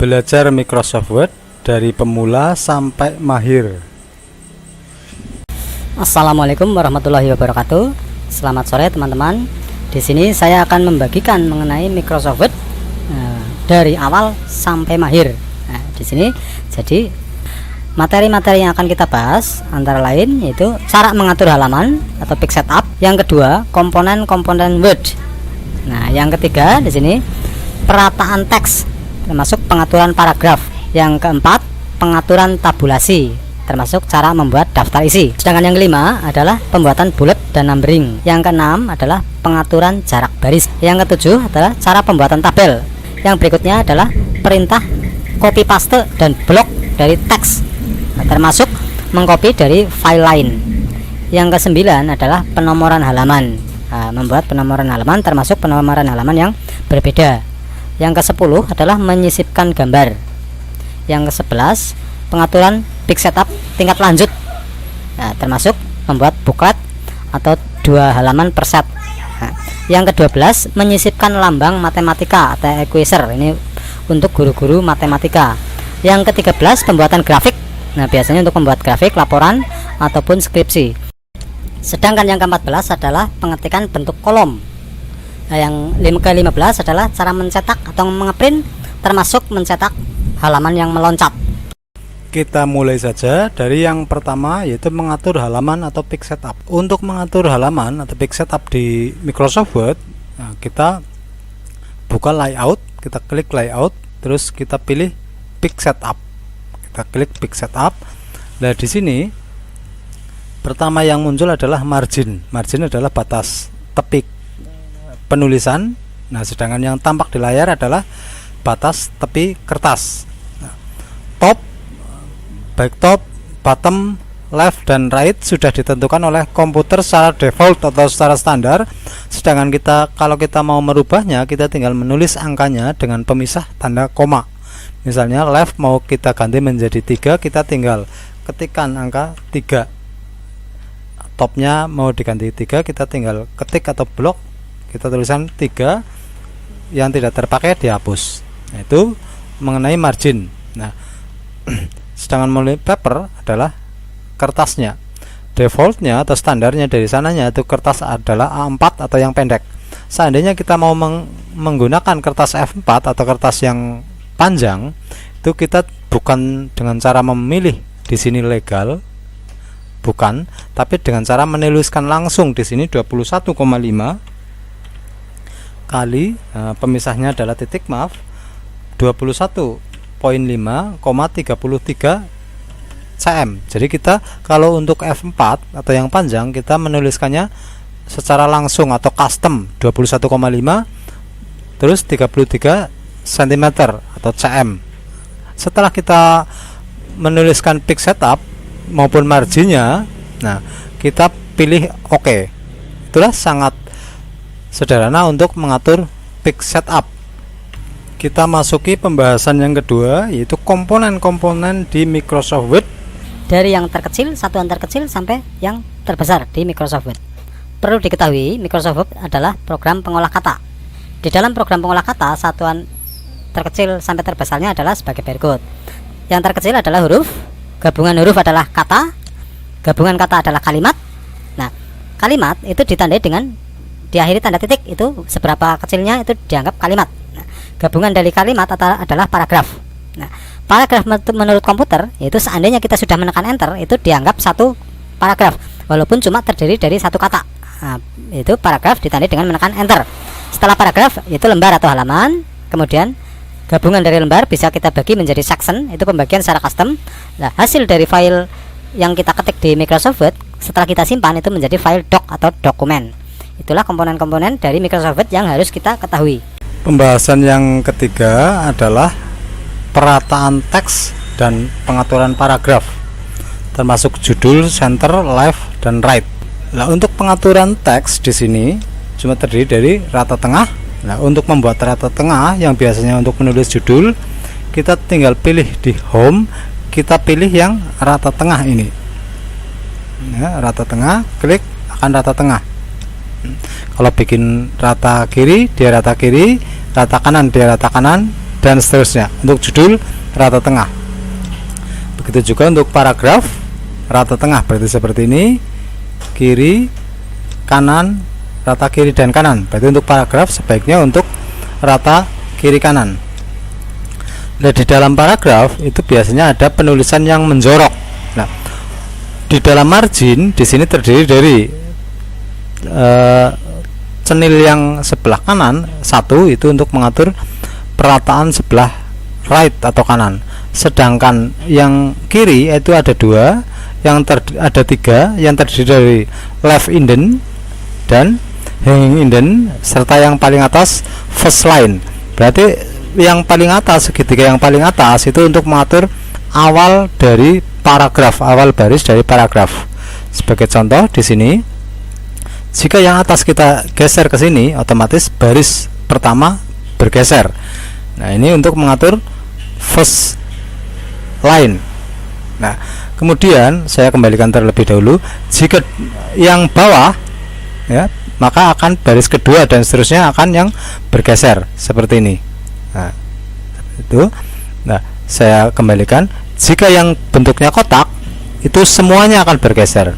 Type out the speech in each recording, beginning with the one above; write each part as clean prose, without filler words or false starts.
Belajar Microsoft Word dari pemula sampai mahir. Assalamualaikum warahmatullahi wabarakatuh. Selamat sore teman-teman. Di sini saya akan membagikan mengenai Microsoft Word dari awal sampai mahir. Nah, di sini jadi materi-materi yang akan kita bahas antara lain yaitu cara mengatur halaman atau page setup. Yang kedua, komponen-komponen Word. Nah, yang ketiga di sini perataan teks termasuk pengaturan paragraf. Yang keempat, pengaturan tabulasi termasuk cara membuat daftar isi. Sedangkan yang kelima adalah pembuatan bullet dan numbering. Yang keenam adalah pengaturan jarak baris. Yang ketujuh adalah cara pembuatan tabel. Yang berikutnya adalah perintah copy paste dan blok dari teks, termasuk mengcopy dari file lain. Yang kesembilan adalah penomoran halaman. Membuat penomoran halaman termasuk penomoran halaman yang berbeda. Yang ke-10 adalah menyisipkan gambar. Yang ke-11 pengaturan page setup tingkat lanjut, termasuk membuat booklet atau 2 halaman per set. Yang ke-12 menyisipkan lambang matematika atau equation, ini untuk guru-guru matematika. Yang ke-13 pembuatan grafik. Nah, biasanya untuk membuat grafik laporan ataupun skripsi. Sedangkan yang ke-14 adalah pengetikan bentuk kolom. Nah, yang ke-15 adalah cara mencetak atau mengeprint, termasuk mencetak halaman yang meloncat. Kita mulai saja dari yang pertama, yaitu mengatur halaman atau page setup. Untuk mengatur halaman atau page setup di Microsoft Word, kita buka layout, kita klik layout, terus kita pilih page setup. Kita klik page setup. Nah, di sini pertama yang muncul adalah margin. Margin adalah batas tepi penulisan. Nah, sedangkan yang tampak di layar adalah batas tepi kertas. Nah, top, baik top, bottom, left, dan right sudah ditentukan oleh komputer secara default atau secara standar. Sedangkan kalau kita mau merubahnya, kita tinggal menulis angkanya dengan pemisah tanda koma. Misalnya left mau kita ganti menjadi 3, kita tinggal ketikkan angka 3. Topnya mau diganti 3, kita tinggal ketik atau blok, kita tulisan 3, yang tidak terpakai dihapus. Nah, itu mengenai margin. Nah, sedangkan mulai paper adalah kertasnya. Defaultnya atau standarnya dari sananya itu kertas adalah A4 atau yang pendek. Seandainya kita mau menggunakan kertas F4 atau kertas yang panjang, itu kita bukan dengan cara memilih di sini legal, bukan, tapi dengan cara menuliskan langsung di sini 21,5 kali, pemisahnya adalah titik, maaf, 21,5,33 cm. Jadi kita kalau untuk F4 atau yang panjang, kita menuliskannya secara langsung atau custom 21,5 terus 33 cm atau cm. Setelah kita menuliskan page setup maupun marginnya, nah kita pilih OK. Itulah sangat sederhana untuk mengatur page setup. Kita masuki pembahasan yang kedua, yaitu komponen-komponen di Microsoft Word. Dari yang terkecil, satuan terkecil sampai yang terbesar di Microsoft Word. Perlu diketahui, Microsoft Word adalah program pengolah kata. Di dalam program pengolah kata, satuan terkecil sampai terbesarnya adalah sebagai berikut. Yang terkecil adalah huruf, gabungan huruf adalah kata, gabungan kata adalah kalimat. Nah, kalimat itu ditandai dengan diakhiri tanda titik, itu seberapa kecilnya itu dianggap kalimat. Nah, gabungan dari kalimat adalah paragraf. Nah, paragraf menurut komputer yaitu seandainya kita sudah menekan enter, itu dianggap satu paragraf walaupun cuma terdiri dari satu kata. Nah, itu paragraf ditandai dengan menekan enter. Setelah paragraf itu lembar atau halaman. Kemudian gabungan dari lembar bisa kita bagi menjadi section, itu pembagian secara custom. Nah, hasil dari file yang kita ketik di Microsoft Word setelah kita simpan itu menjadi file doc atau dokumen. Itulah komponen-komponen dari Microsoft Word yang harus kita ketahui. Pembahasan yang ketiga adalah perataan teks dan pengaturan paragraf, termasuk judul, center, left, dan right. Nah, untuk pengaturan teks di sini cuma terdiri dari rata tengah. Nah, untuk membuat rata tengah yang biasanya untuk menulis judul, kita tinggal pilih di home, kita pilih yang rata tengah ini. Ya, rata tengah, klik akan rata tengah. Kalau bikin rata kiri, dia rata kiri, rata kanan, dia rata kanan, dan seterusnya. Untuk judul rata tengah. Begitu juga untuk paragraf rata tengah, berarti seperti ini, kiri kanan, rata kiri dan kanan. Berarti untuk paragraf sebaiknya untuk rata kiri kanan. Nah, di dalam paragraf itu biasanya ada penulisan yang menjorok. Nah, di dalam margin di sini terdiri dari cenil yang sebelah kanan satu, itu untuk mengatur perataan sebelah right atau kanan. Sedangkan yang kiri itu ada dua, ada tiga, yang terdiri dari left indent dan hanging indent, serta yang paling atas first line. Berarti yang paling atas, segitiga yang paling atas itu untuk mengatur awal dari paragraf, awal baris dari paragraf. Sebagai contoh di sini, jika yang atas kita geser ke sini, otomatis baris pertama bergeser. Nah, ini untuk mengatur first line. Nah, kemudian saya kembalikan terlebih dahulu, jika yang bawah ya, maka akan baris kedua dan seterusnya akan yang bergeser seperti ini. Nah, itu. Nah, saya kembalikan, jika yang bentuknya kotak itu semuanya akan bergeser.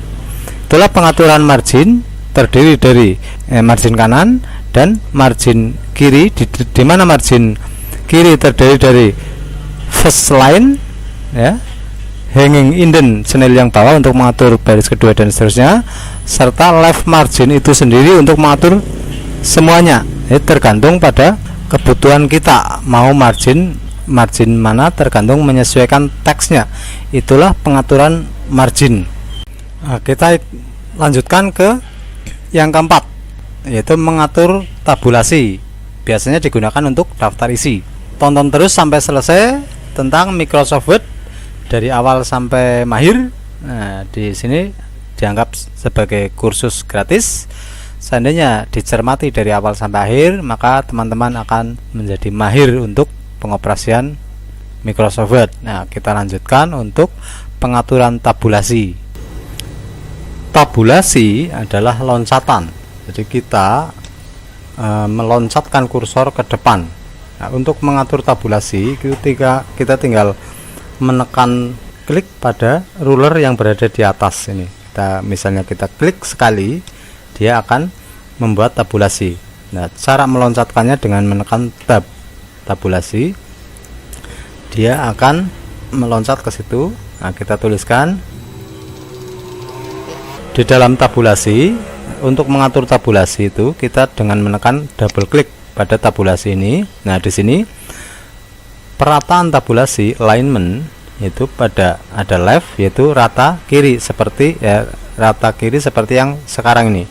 Itulah pengaturan margin, terdiri dari margin kanan dan margin kiri, di mana margin kiri terdiri dari first line ya, hanging indent cenil yang bawah untuk mengatur baris kedua dan seterusnya, serta left margin itu sendiri untuk mengatur semuanya. Tergantung pada kebutuhan kita, mau margin mana, tergantung menyesuaikan teksnya. Itulah pengaturan margin. Nah, kita lanjutkan ke yang keempat, yaitu mengatur tabulasi. Biasanya digunakan untuk daftar isi. Tonton terus sampai selesai tentang Microsoft Word dari awal sampai mahir. Nah, di sini dianggap sebagai kursus gratis. Seandainya dicermati dari awal sampai akhir, maka teman-teman akan menjadi mahir untuk pengoperasian Microsoft Word. Nah, kita lanjutkan untuk pengaturan tabulasi. Tabulasi adalah loncatan. Jadi kita meloncatkan kursor ke depan. Nah, untuk mengatur tabulasi, kita tinggal menekan klik pada ruler yang berada di atas ini. Misalnya kita klik sekali, dia akan membuat tabulasi. Nah, cara meloncatkannya dengan menekan tab tabulasi, dia akan meloncat ke situ. Nah, kita tuliskan di dalam tabulasi. Untuk mengatur tabulasi itu kita dengan menekan double klik pada tabulasi ini. Nah, di sini perataan tabulasi alignment itu pada ada left, yaitu rata kiri seperti yang sekarang ini.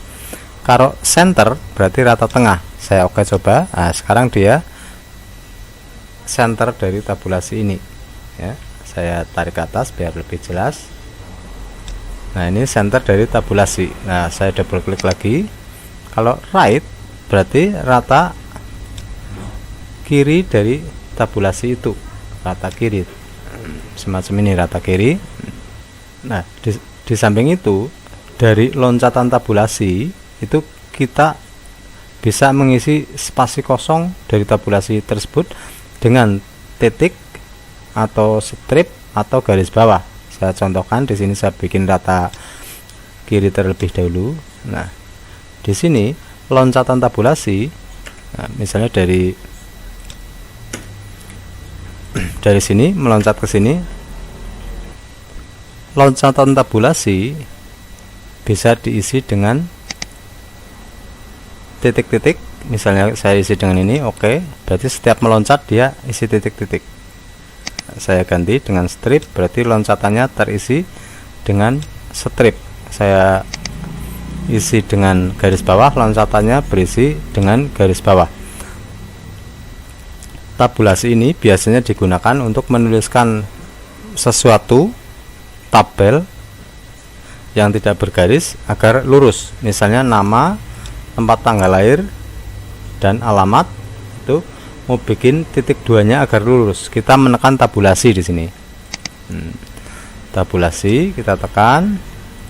Kalau center berarti rata tengah. Saya oke coba. Nah, sekarang dia center dari tabulasi ini ya. Saya tarik ke atas biar lebih jelas. Nah, ini center dari tabulasi. Nah, saya double klik lagi. Kalau right berarti rata kiri dari tabulasi itu, rata kiri semacam ini, rata kiri. Nah, di samping itu, dari loncatan tabulasi itu kita bisa mengisi spasi kosong dari tabulasi tersebut dengan titik atau strip atau garis bawah. Saya contohkan di sini, saya bikin rata kiri terlebih dahulu. Nah, di sini loncatan tabulasi, nah, misalnya dari sini meloncat ke sini, loncatan tabulasi bisa diisi dengan titik-titik. Misalnya saya isi dengan ini, oke. Berarti setiap meloncat dia isi titik-titik. Saya ganti dengan strip, berarti loncatannya terisi dengan strip. Saya isi dengan garis bawah, loncatannya berisi dengan garis bawah. Tabulasi ini biasanya digunakan untuk menuliskan sesuatu, tabel yang tidak bergaris agar lurus. Misalnya nama, tempat tanggal lahir, dan alamat. Itu mau bikin titik duanya agar lurus, kita menekan tabulasi di sini. Tabulasi kita tekan,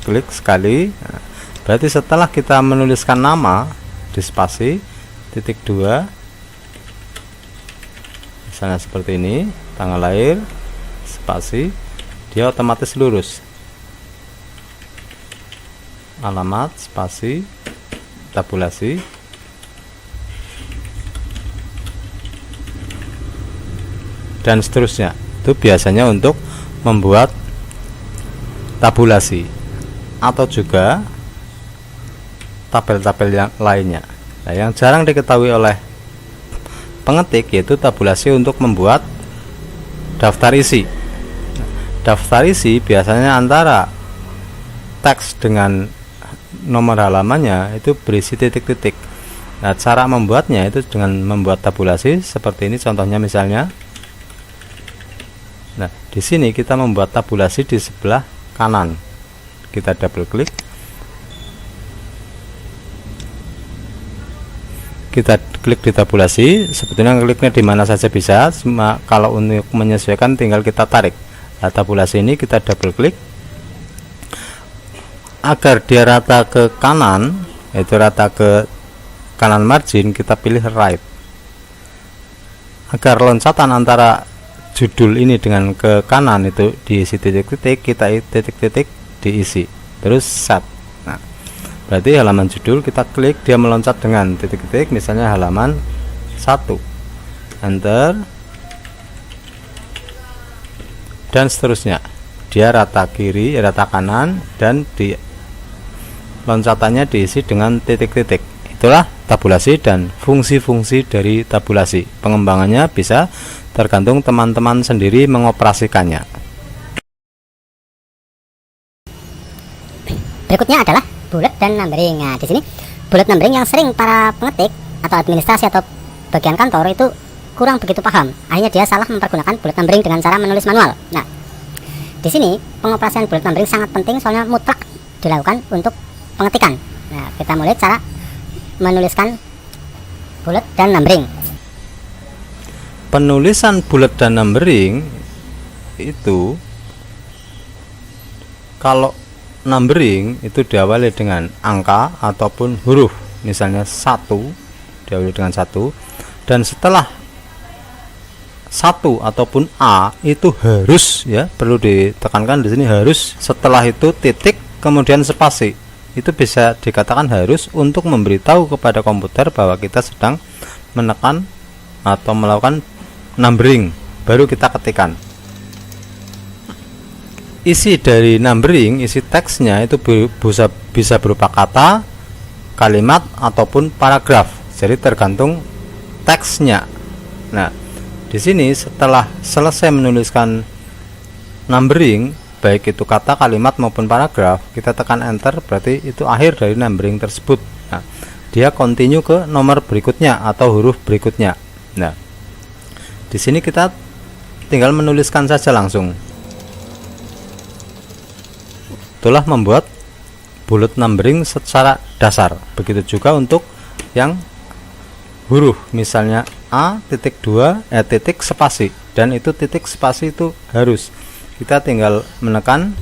klik sekali. Nah, berarti setelah kita menuliskan nama di spasi, titik dua, misalnya seperti ini, tanggal lahir, spasi, dia otomatis lurus. Alamat, spasi, tabulasi, dan seterusnya. Itu biasanya untuk membuat tabulasi atau juga tabel-tabel yang lainnya. Nah, yang jarang diketahui oleh pengetik yaitu tabulasi untuk membuat daftar isi. Daftar isi biasanya antara teks dengan nomor halamannya itu berisi titik-titik. Nah, cara membuatnya itu dengan membuat tabulasi seperti ini contohnya misalnya. Nah, di sini kita membuat tabulasi di sebelah kanan. Kita double klik. Kita klik di tabulasi, sebetulnya kliknya di mana saja bisa, kalau untuk menyesuaikan tinggal kita tarik. Nah, tabulasi ini kita double klik agar dia rata ke kanan, yaitu rata ke kanan margin, kita pilih right. Agar loncatan antara judul ini dengan ke kanan itu diisi titik-titik, kita titik-titik diisi, terus set. Nah, berarti halaman judul kita klik, dia meloncat dengan titik-titik, misalnya halaman 1, enter, dan seterusnya. Dia rata kiri, rata kanan, dan di loncatannya diisi dengan titik-titik. Itulah tabulasi dan fungsi-fungsi dari tabulasi. Pengembangannya bisa tergantung teman-teman sendiri mengoperasikannya. Berikutnya adalah bullet dan numbering. Nah, di sini bullet numbering yang sering para pengetik atau administrasi atau bagian kantor itu kurang begitu paham. Akhirnya dia salah mempergunakan bullet numbering dengan cara menulis manual. Nah, di sini pengoperasian bullet numbering sangat penting soalnya mutlak dilakukan untuk pengetikan. Nah, kita mulai cara menuliskan bullet dan numbering. Penulisan bullet dan numbering itu, kalau numbering itu diawali dengan angka ataupun huruf, misalnya 1 diawali dengan 1, dan setelah 1 ataupun A itu harus, ya perlu ditekankan di sini harus, setelah itu titik kemudian spasi. Itu bisa dikatakan harus untuk memberitahu kepada komputer bahwa kita sedang menekan atau melakukan numbering, baru kita ketikkan. Isi dari numbering, isi teksnya itu bisa berupa kata, kalimat, ataupun paragraf. Jadi tergantung teksnya. Nah, di sini setelah selesai menuliskan numbering, baik itu kata, kalimat maupun paragraf, kita tekan enter, berarti itu akhir dari numbering tersebut. Nah, dia continue ke nomor berikutnya atau huruf berikutnya. Nah, di sini kita tinggal menuliskan saja langsung. Itulah membuat bullet numbering secara dasar. Begitu juga untuk yang huruf, misalnya A titik 2 titik spasi, dan itu titik spasi itu harus. Kita tinggal menekan.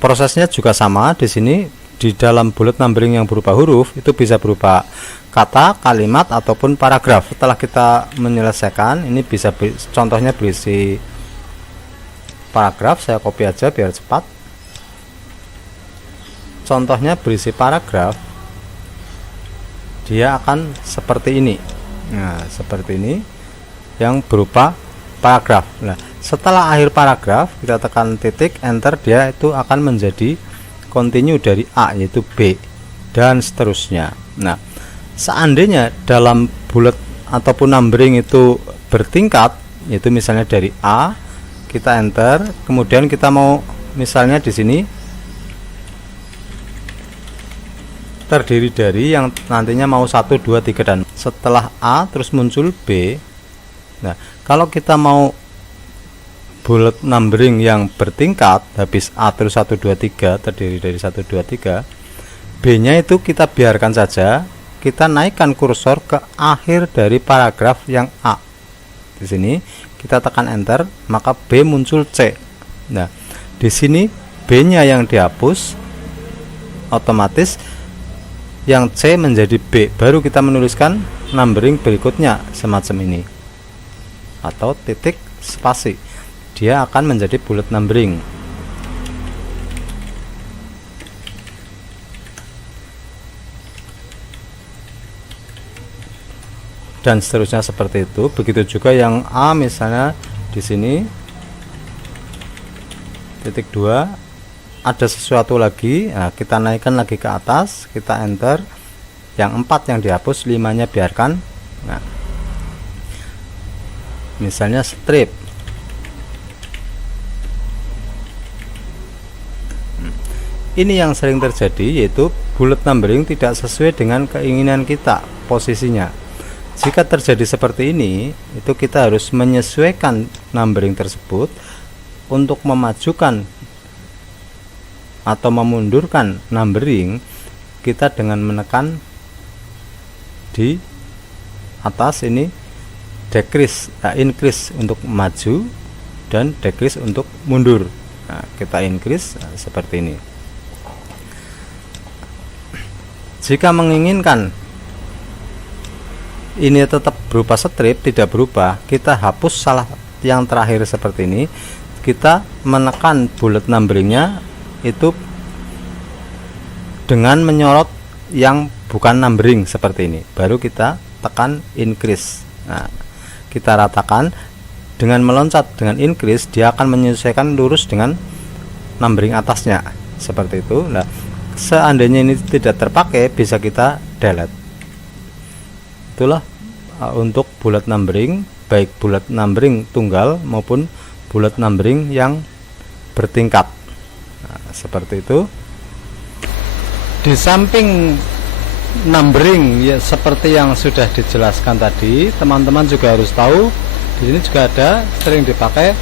Prosesnya juga sama di sini. Di dalam bullet numbering yang berupa huruf itu bisa berupa kata, kalimat, ataupun paragraf. Setelah kita menyelesaikan, ini bisa contohnya berisi paragraf. Saya copy aja biar cepat. Contohnya berisi paragraf, dia akan seperti ini. Nah, seperti ini yang berupa paragraf. Nah, setelah akhir paragraf kita tekan titik enter, dia itu akan menjadi continue dari A yaitu B dan seterusnya. Nah, seandainya dalam bullet ataupun numbering itu bertingkat, yaitu misalnya dari A kita enter, kemudian kita mau misalnya di sini terdiri dari yang nantinya mau 1 2 3 dan setelah A terus muncul B. Nah, kalau kita mau bullet numbering yang bertingkat, habis A terus 1 2 3 terdiri dari 1 2 3, B nya itu kita biarkan saja, kita naikkan kursor ke akhir dari paragraf yang A. Di sini kita tekan enter, maka B muncul C. Nah, di sini B nya yang dihapus, otomatis yang C menjadi B, baru kita menuliskan numbering berikutnya semacam ini, atau titik spasi, dia akan menjadi bullet numbering. Dan seterusnya seperti itu. Begitu juga yang A, misalnya di sini titik 2 ada sesuatu lagi, nah, kita naikkan lagi ke atas, kita enter. Yang 4 yang dihapus, 5-nya biarkan. Nah, misalnya strip. Ini yang sering terjadi, yaitu bullet numbering tidak sesuai dengan keinginan kita posisinya. Jika terjadi seperti ini, itu kita harus menyesuaikan numbering tersebut untuk memajukan atau memundurkan numbering kita dengan menekan di atas ini decrease, increase untuk maju dan decrease untuk mundur. Nah, kita increase seperti ini. Jika menginginkan ini tetap berupa strip, tidak berubah, kita hapus salah yang terakhir seperti ini. Kita menekan bullet numberingnya itu dengan menyorot yang bukan numbering seperti ini, baru kita tekan increase. Nah, kita ratakan dengan meloncat dengan increase, dia akan menyesuaikan lurus dengan numbering atasnya seperti itu. Nah, seandainya ini tidak terpakai, bisa kita delete. Itulah untuk bullet numbering, baik bullet numbering tunggal maupun bullet numbering yang bertingkat. Nah, seperti itu. Di samping numbering ya, seperti yang sudah dijelaskan tadi, teman-teman juga harus tahu di sini juga ada sering dipakai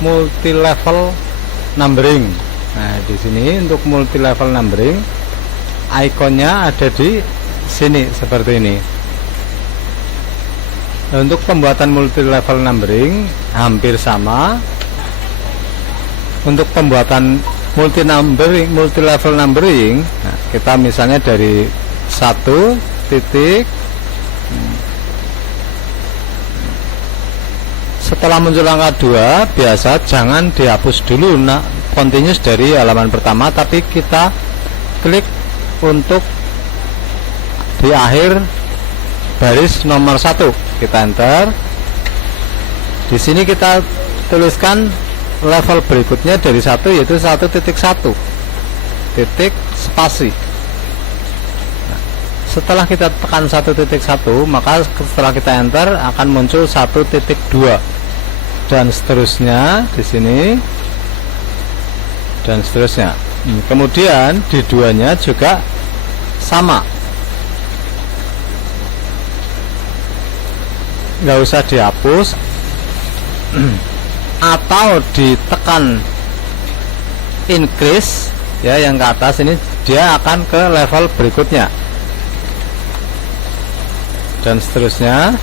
multi level numbering. Nah, di sini untuk multi level numbering ikonnya ada di sini seperti ini. Untuk pembuatan multi level numbering hampir sama. Untuk pembuatan multi level numbering, nah, kita misalnya dari 1 titik, setelah muncul angka 2, biasa jangan dihapus dulu, nah, continuous dari halaman pertama, tapi kita klik untuk di akhir baris nomor 1, kita enter. Di sini kita tuliskan level berikutnya dari 1, yaitu 1.1 titik spasi. Nah, setelah kita tekan 1.1, maka setelah kita enter akan muncul 1.2 dan seterusnya di sini dan seterusnya. Kemudian di 2-nya juga sama, nggak usah dihapus atau ditekan increase ya, yang ke atas ini dia akan ke level berikutnya dan seterusnya.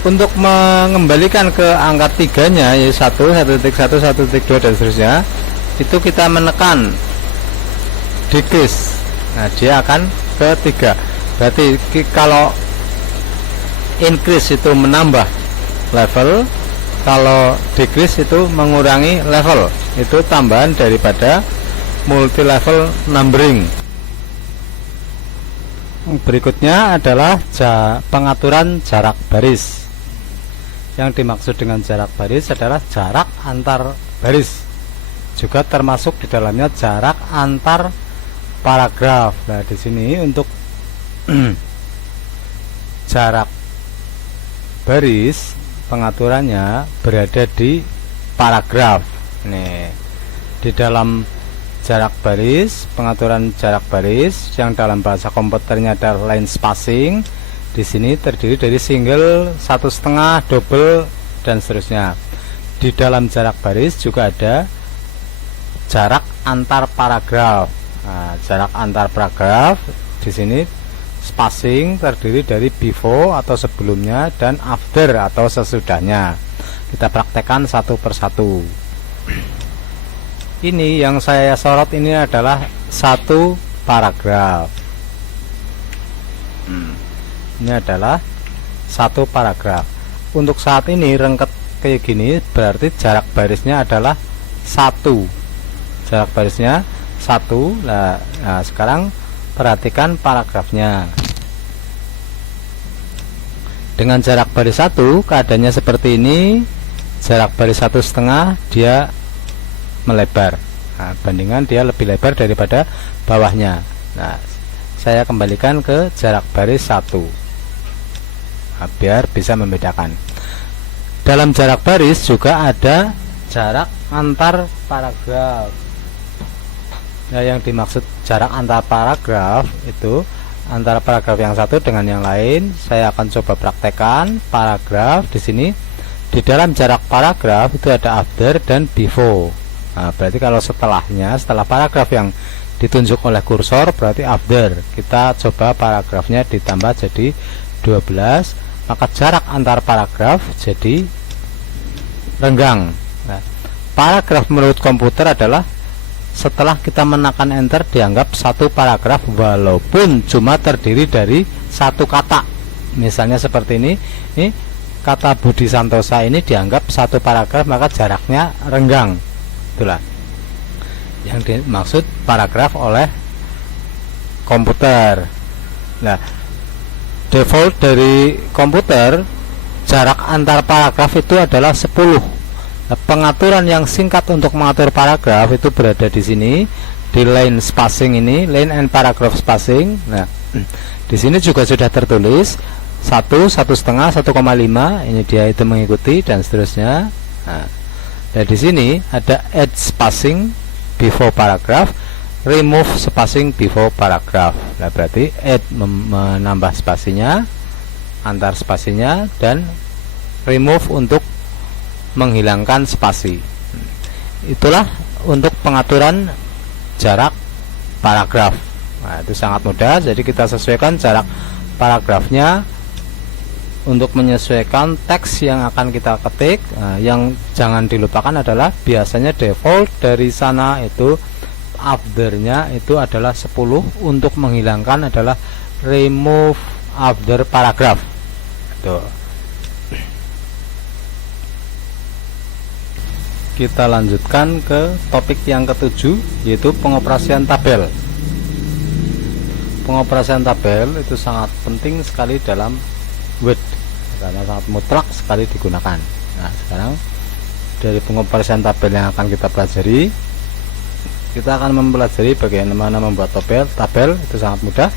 Untuk mengembalikan ke angka 3-nya yaitu 1.1, 1.2 dan seterusnya, itu kita menekan decrease. Nah, dia akan ke 3. Berarti kalau increase itu menambah level, kalau decrease itu mengurangi level. Itu tambahan daripada multi level numbering. Berikutnya adalah pengaturan jarak baris. Yang dimaksud dengan jarak baris adalah jarak antar baris, juga termasuk di dalamnya jarak antar paragraf. Nah, di sini untuk jarak baris pengaturannya berada di paragraf. Nih, di dalam jarak baris, pengaturan jarak baris yang dalam bahasa komputernya adalah line spacing. Di sini terdiri dari single, 1,5, double dan seterusnya. Di dalam jarak baris juga ada jarak antar paragraf. Nah, jarak antar paragraf di sini spacing terdiri dari before atau sebelumnya dan after atau sesudahnya. Kita praktekkan satu persatu. Ini yang saya sorot ini adalah satu paragraf. Ini adalah satu paragraf. Untuk saat ini rengket kayak gini berarti jarak barisnya adalah 1. Jarak barisnya 1. Nah, sekarang perhatikan paragrafnya. Dengan jarak baris 1 keadaannya seperti ini. Jarak baris 1,5 dia melebar. Nah, bandingan dia lebih lebar daripada bawahnya. Nah, saya kembalikan ke jarak baris 1. Nah, biar bisa membedakan. Dalam jarak baris juga ada jarak antar paragraf. Nah, yang dimaksud jarak antar paragraf itu antara paragraf yang satu dengan yang lain. Saya akan coba praktekkan paragraf di sini. Di dalam jarak paragraf itu ada after dan before. Nah, berarti kalau setelahnya, setelah paragraf yang ditunjuk oleh kursor berarti after. Kita coba paragrafnya ditambah jadi 12, maka jarak antar paragraf jadi renggang. Nah, paragraf menurut komputer adalah setelah kita menekan enter dianggap satu paragraf walaupun cuma terdiri dari satu kata. Misalnya seperti ini kata Budi Santosa ini dianggap satu paragraf, maka jaraknya renggang. Itulah yang dimaksud paragraf oleh komputer. Nah, default dari komputer jarak antar paragraf itu adalah 10. Nah, pengaturan yang singkat untuk mengatur paragraf itu berada di sini, di line spacing ini, line and paragraph spacing. Nah, di sini juga sudah tertulis 1, 1,5, 1,5. Ini dia itu mengikuti dan seterusnya. Nah, di sini ada add spacing before paragraph, remove spacing before paragraph. Nah, berarti add menambah spasinya, antar spasinya, dan remove untuk menghilangkan spasi. Itulah untuk pengaturan jarak paragraf. Nah, itu sangat mudah. Jadi kita sesuaikan jarak paragrafnya untuk menyesuaikan teks yang akan kita ketik. Nah, yang jangan dilupakan adalah biasanya default dari sana itu afternya itu adalah 10. Untuk menghilangkan adalah remove after paragraph. Tuh. Kita lanjutkan ke topik yang ke-7, yaitu pengoperasian tabel. Pengoperasian tabel itu sangat penting sekali dalam Word karena sangat mutlak sekali digunakan. Nah, sekarang dari pengoperasian tabel yang akan kita pelajari, kita akan mempelajari bagaimana membuat tabel itu sangat mudah.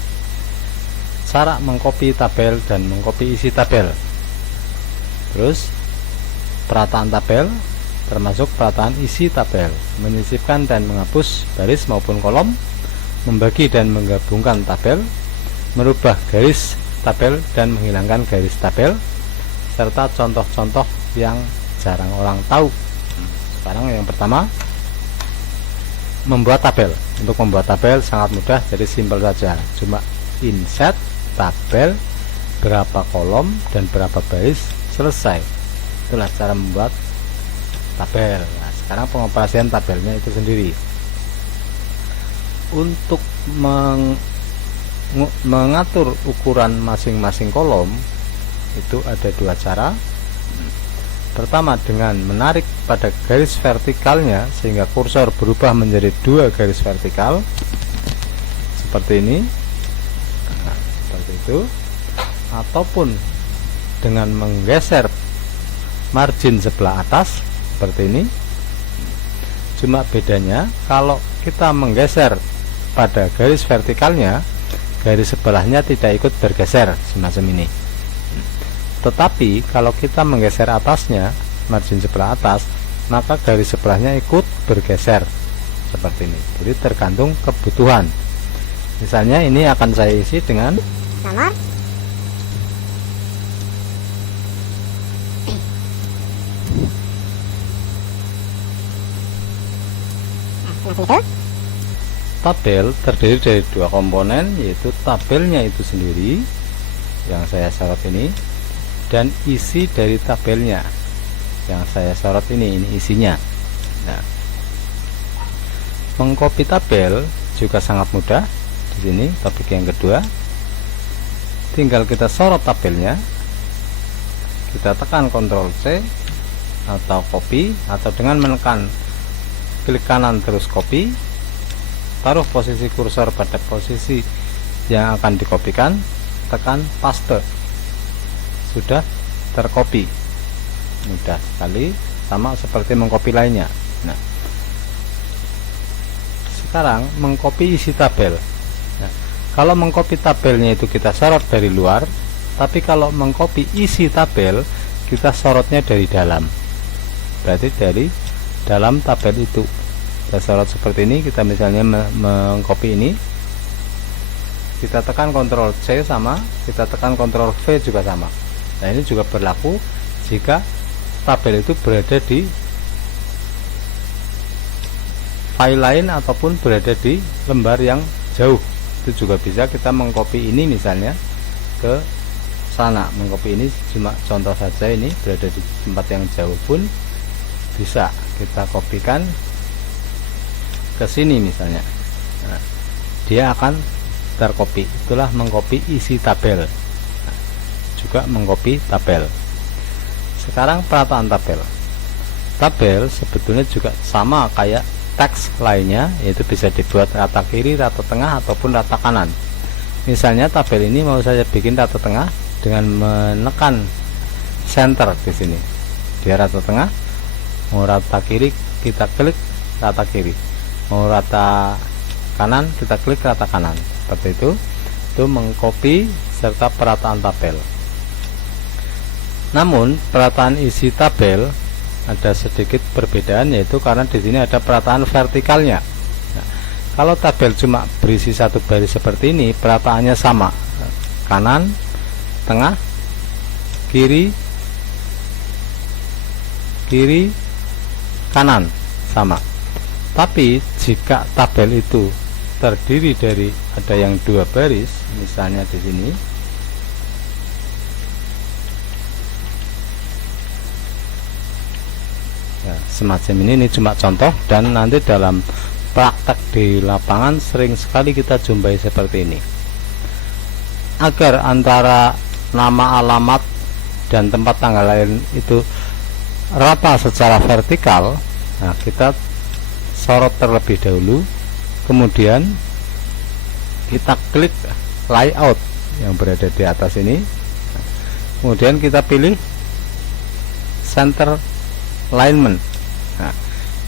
Cara mengcopy tabel dan mengcopy isi tabel. Terus perataan tabel termasuk perataan isi tabel, menyisipkan dan menghapus baris maupun kolom, membagi dan menggabungkan tabel, merubah garis tabel dan menghilangkan garis tabel, serta contoh-contoh yang jarang orang tahu. Sekarang yang pertama, membuat tabel. Untuk membuat tabel sangat mudah, jadi simpel saja, cuma insert tabel, berapa kolom dan berapa baris, selesai. Itulah cara membuat tabel. Nah, sekarang pengoperasian tabelnya itu sendiri. Untuk mengatur ukuran masing-masing kolom itu ada dua cara. Pertama, dengan menarik pada garis vertikalnya sehingga kursor berubah menjadi 2 garis vertikal seperti ini. Nah, seperti itu. Ataupun dengan menggeser margin sebelah atas seperti ini. Cuma bedanya kalau kita menggeser pada garis vertikalnya, garis sebelahnya tidak ikut bergeser semacam ini. Tetapi kalau kita menggeser atasnya, margin sebelah atas, maka garis sebelahnya ikut bergeser seperti ini. Jadi tergantung kebutuhan. Misalnya ini akan saya isi dengan nomor tabel terdiri dari 2 komponen, yaitu tabelnya itu sendiri yang saya sorot ini dan isi dari tabelnya yang saya sorot ini isinya. Nah, mengcopy tabel juga sangat mudah. Di sini topik yang kedua, tinggal kita sorot tabelnya, kita tekan Ctrl C atau copy, atau dengan menekan klik kanan terus copy, taruh posisi kursor pada posisi yang akan dikopikan, tekan paste, sudah tercopy. Mudah sekali, sama seperti mengcopy lainnya. Nah, sekarang mengcopy isi tabel. Nah, kalau mengcopy tabelnya itu kita sorot dari luar, tapi kalau mengcopy isi tabel kita sorotnya dari dalam, berarti dari dalam tabel itu kita sorot seperti ini. Kita misalnya mengcopy ini, kita tekan Ctrl C sama, kita tekan Ctrl V juga sama. Nah, ini juga berlaku jika tabel itu berada di file lain ataupun berada di lembar yang jauh. Itu juga bisa kita mengcopy ini misalnya ke sana. Mengcopy ini cuma contoh saja, ini berada di tempat yang jauh pun bisa kita kopikan ke sini misalnya. Nah, dia akan tercopy. Itulah mengcopy isi tabel. Nah, juga mengcopy tabel. Sekarang perataan tabel. Tabel sebetulnya juga sama kayak teks lainnya, yaitu bisa dibuat rata kiri, rata tengah, ataupun rata kanan. Misalnya tabel ini mau saya bikin rata tengah dengan menekan center di sini, dia rata tengah. Mau rata kiri kita klik rata kiri, mau rata kanan kita klik rata kanan. Seperti itu mengcopy serta perataan tabel. Namun perataan isi tabel ada sedikit perbedaan, yaitu karena di sini ada perataan vertikalnya. Nah, kalau tabel cuma berisi satu baris seperti ini, perataannya sama, kanan, tengah, kiri, kiri, kanan, sama. Tapi jika tabel itu terdiri dari ada yang dua baris, misalnya di sini, ya, semacam ini cuma contoh, dan nanti dalam praktek di lapangan sering sekali kita jumpai seperti ini. Agar antara nama, alamat, dan tempat tanggal lain itu rata secara vertikal, nah, kita sorot terlebih dahulu, kemudian kita klik layout yang berada di atas ini, kemudian kita pilih center alignment. Nah,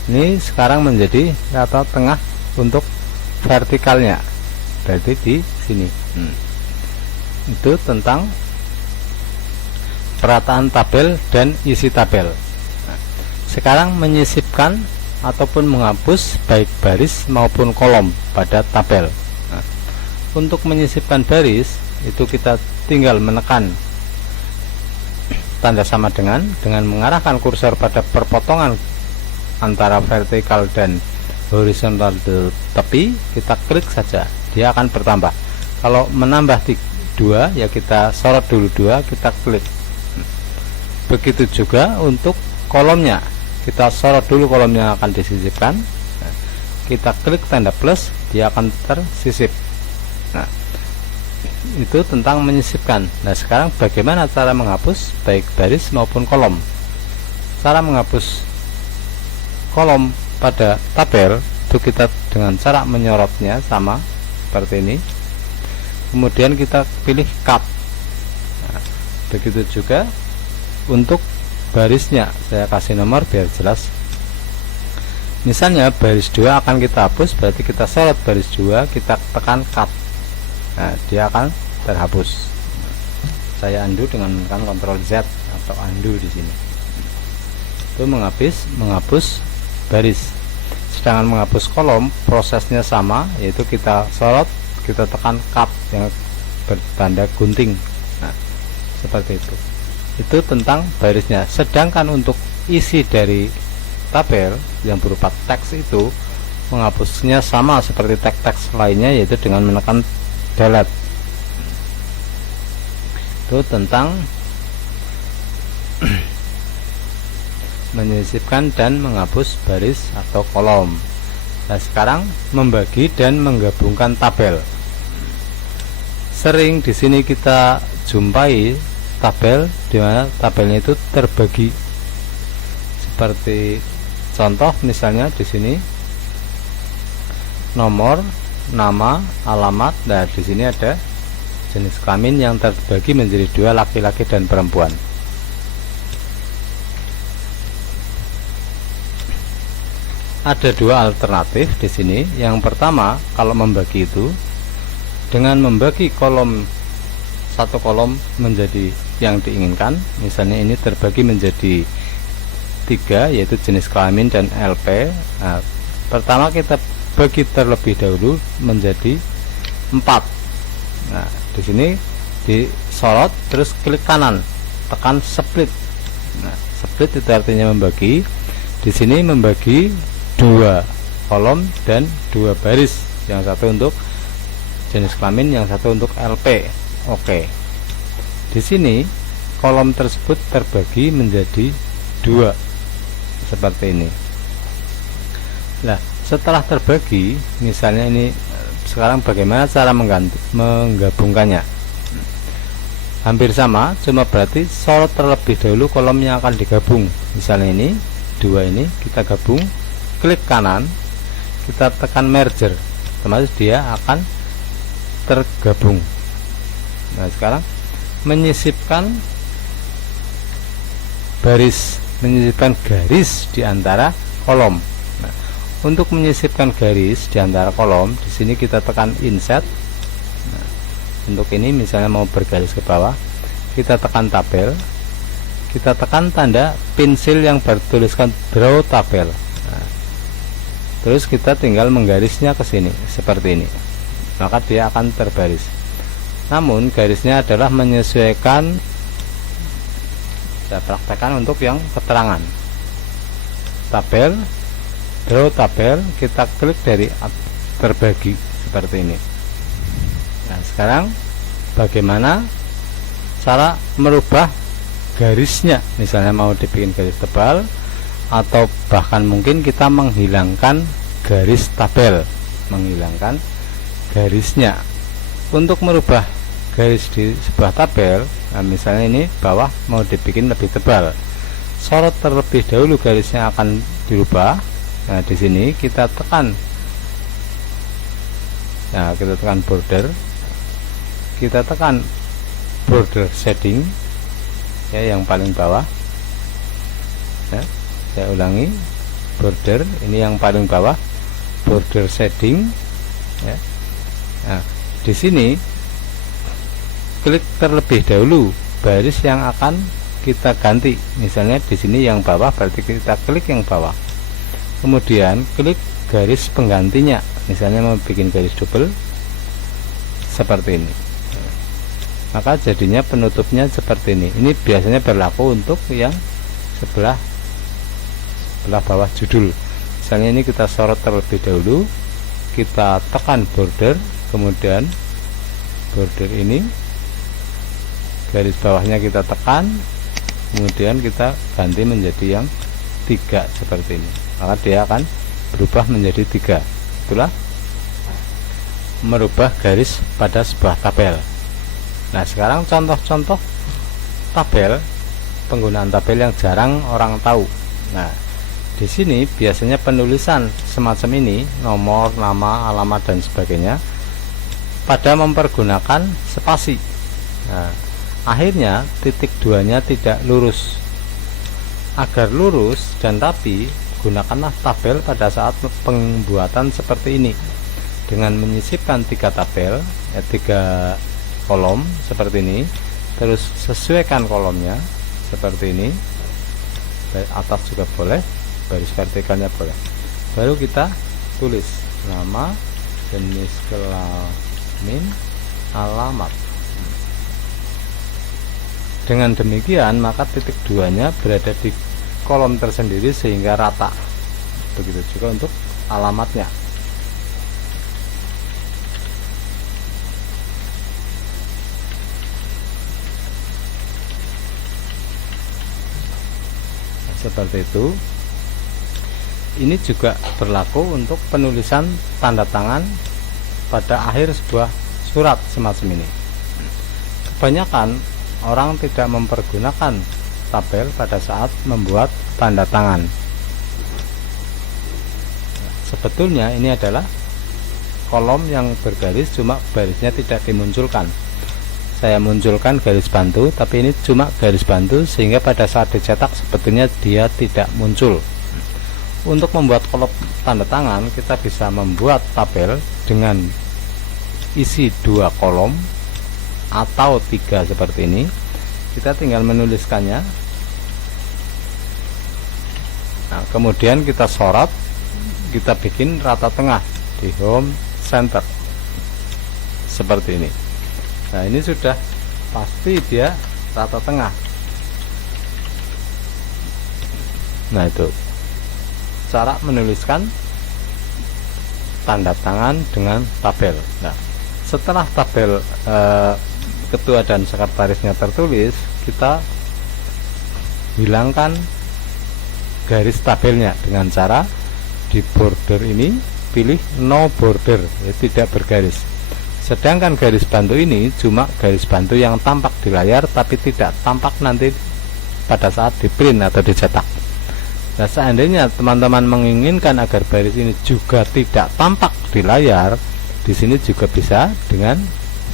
ini sekarang menjadi rata tengah untuk vertikalnya, berarti di sini. Itu tentang perataan tabel dan isi tabel. Nah, sekarang menyisipkan ataupun menghapus baik baris maupun kolom pada tabel. Nah, untuk menyisipkan baris itu kita tinggal menekan tanda sama dengan mengarahkan kursor pada perpotongan antara vertikal dan horizontal di tepi, kita klik saja, dia akan bertambah. Kalau menambah 2 ya kita sorot dulu 2, kita klik. Begitu juga untuk kolomnya, kita sorot dulu kolom yang akan disisipkan, kita klik tanda plus, dia akan tersisip. Nah, itu tentang menyisipkan. Nah, sekarang bagaimana cara menghapus baik baris maupun kolom? Cara menghapus kolom pada tabel itu kita dengan cara menyorotnya sama seperti ini, kemudian kita pilih cut. Nah, begitu juga untuk barisnya, saya kasih nomor biar jelas. Misalnya baris 2 akan kita hapus, berarti kita sorot baris 2, kita tekan cut. Nah, dia akan terhapus. Saya undo dengan menekan Ctrl Z atau undo di sini. Itu menghapus baris. Sedangkan menghapus kolom prosesnya sama, yaitu kita sorot, kita tekan cut yang bertanda gunting. Nah, seperti itu. Itu tentang barisnya. Sedangkan untuk isi dari tabel yang berupa teks itu, menghapusnya sama seperti teks-teks lainnya, yaitu dengan menekan delete. Itu tentang menyisipkan dan menghapus baris atau kolom. Nah, sekarang membagi dan menggabungkan tabel. sering di sini kita jumpai tabel di mana tabelnya itu terbagi seperti contoh misalnya di sini nomor, nama, alamat. Nah, di sini ada jenis kelamin yang terbagi menjadi dua, laki-laki dan perempuan. Ada dua alternatif di sini. Yang pertama, kalau membagi itu dengan membagi satu kolom menjadi yang diinginkan. Misalnya ini terbagi menjadi 3, yaitu jenis kelamin dan LP. Nah, pertama kita bagi terlebih dahulu menjadi 4. Nah, di sini disorot, terus klik kanan, tekan split. Nah, split itu artinya membagi. Di sini membagi 2 kolom dan 2 baris, yang satu untuk jenis kelamin, yang satu untuk LP. Oke. Di sini kolom tersebut terbagi menjadi 2 seperti ini. Nah, setelah terbagi, misalnya ini sekarang bagaimana cara menggabungkannya? Hampir sama, cuma berarti sorot terlebih dahulu kolom yang akan digabung. Misalnya ini 2, ini kita gabung, klik kanan, kita tekan merger, otomatis dia akan tergabung. Nah, sekarang menyisipkan garis di antara kolom. Nah, untuk menyisipkan garis di antara kolom, di sini kita tekan insert. Nah, untuk ini misalnya mau bergaris ke bawah, kita tekan tabel, kita tekan tanda pensil yang bertuliskan draw tabel. Nah, terus kita tinggal menggarisnya ke sini seperti ini, maka dia akan terbaris. Namun garisnya adalah menyesuaikan, saya praktekkan untuk yang keterangan. Tabel, draw tabel, kita klik dari terbagi seperti ini. Nah, sekarang bagaimana cara merubah garisnya? Misalnya mau dibikin garis tebal, atau bahkan mungkin kita menghilangkan garis tabel, menghilangkan garisnya. Untuk merubah garis di sebuah tabel, nah misalnya ini bawah mau dibikin lebih tebal, sorot terlebih dahulu garisnya akan dirubah. Nah, di sini kita tekan, nah kita tekan border, kita tekan border shading, ya, yang paling bawah. Ya, saya ulangi, border ini yang paling bawah, border shading, ya. Nah, di sini klik terlebih dahulu baris yang akan kita ganti. Misalnya di sini yang bawah, berarti kita klik yang bawah. Kemudian klik garis penggantinya. Misalnya mau bikin garis double seperti ini. Maka jadinya penutupnya seperti ini. Ini biasanya berlaku untuk yang sebelah bawah judul. Misalnya ini kita sorot terlebih dahulu, kita tekan border, kemudian border ini garis bawahnya kita tekan, kemudian kita ganti menjadi yang 3 seperti ini, maka dia akan berubah menjadi 3. Itulah merubah garis pada sebuah tabel. Nah, sekarang contoh-contoh tabel, penggunaan tabel yang jarang orang tahu. Nah, di sini biasanya penulisan semacam ini, nomor, nama, alamat dan sebagainya, pada mempergunakan spasi. Nah, akhirnya titik 2-nya tidak lurus. Agar lurus dan rapi, gunakanlah tabel pada saat pembuatan seperti ini, dengan menyisipkan 3 tabel, 3 kolom seperti ini. Terus sesuaikan kolomnya seperti ini, dari atas juga boleh, baris vertikalnya boleh. Baru kita tulis nama, jenis kelamin, alamat. Dengan demikian maka titik 2-nya berada di kolom tersendiri sehingga rata. Begitu juga untuk alamatnya. Nah, seperti itu. Ini juga berlaku untuk penulisan tanda tangan pada akhir sebuah surat semacam ini. kebanyakan orang tidak mempergunakan tabel pada saat membuat tanda tangan. Sebetulnya ini adalah kolom yang bergaris, cuma barisnya tidak dimunculkan. Saya munculkan garis bantu, tapi ini cuma garis bantu, sehingga pada saat dicetak sebetulnya dia tidak muncul. Untuk membuat kolom tanda tangan, kita bisa membuat tabel dengan isi 2 kolom atau 3 seperti ini. Kita tinggal menuliskannya. Nah, kemudian kita sorot, kita bikin rata tengah di home center seperti ini. Nah, ini sudah pasti dia rata tengah. Nah, itu cara menuliskan tanda tangan dengan tabel. Nah, setelah tabel ketua dan sekretarisnya tertulis, kita hilangkan garis tabelnya dengan cara di border ini pilih no border, ya, tidak bergaris. Sedangkan garis bantu ini cuma garis bantu yang tampak di layar, tapi tidak tampak nanti pada saat di print atau dicetak. Nah, seandainya teman-teman menginginkan agar garis ini juga tidak tampak di layar, di sini juga bisa dengan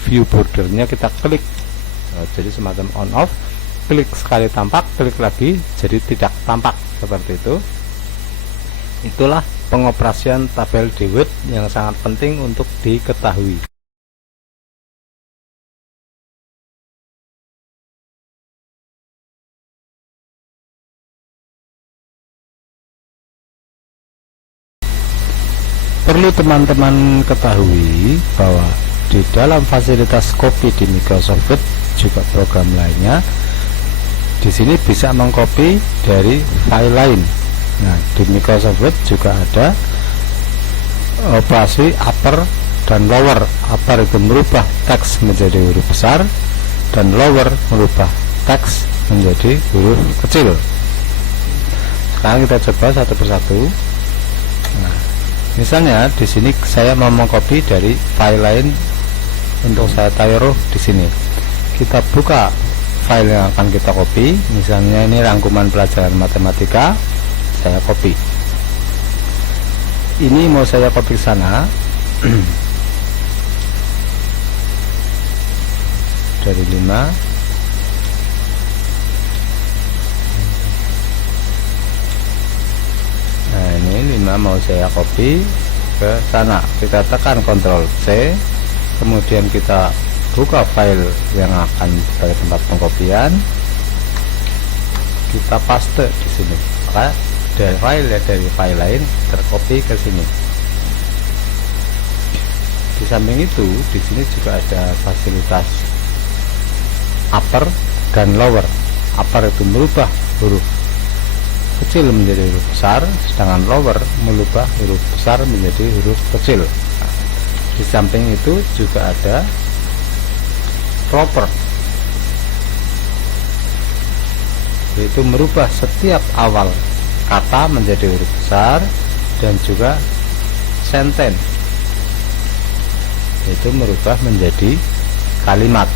view bordernya kita klik. Nah, jadi semacam on off, klik sekali tampak, klik lagi jadi tidak tampak, seperti itu. Itulah pengoperasian tabel di Word yang sangat penting untuk diketahui. Perlu teman-teman ketahui bahwa di dalam fasilitas copy di Microsoft Word juga program lainnya, di sini bisa mengcopy dari file lain. Nah, di Microsoft Word juga ada operasi upper dan lower. Upper itu merubah teks menjadi huruf besar, dan lower merubah teks menjadi huruf kecil. Sekarang kita coba satu persatu. Nah, misalnya di sini saya mau mengcopy dari file lain untuk saya taruh di sini. Kita buka file yang akan kita copy. Misalnya ini rangkuman pelajaran matematika. Saya copy. Ini mau saya copy ke sana. Dari 5. Nah, ini 5 mau saya copy ke sana. Kita tekan Ctrl C, kemudian kita buka file yang akan pada tempat pengkopian. Kita paste di sini. Maka dari file lain tercopy ke sini. Di samping itu, di sini juga ada fasilitas upper dan lower. Upper itu merubah huruf kecil menjadi huruf besar, sedangkan lower merubah huruf besar menjadi huruf kecil. Di samping itu juga ada proper, yaitu merubah setiap awal kata menjadi huruf besar, dan juga sentence, yaitu merubah menjadi kalimat.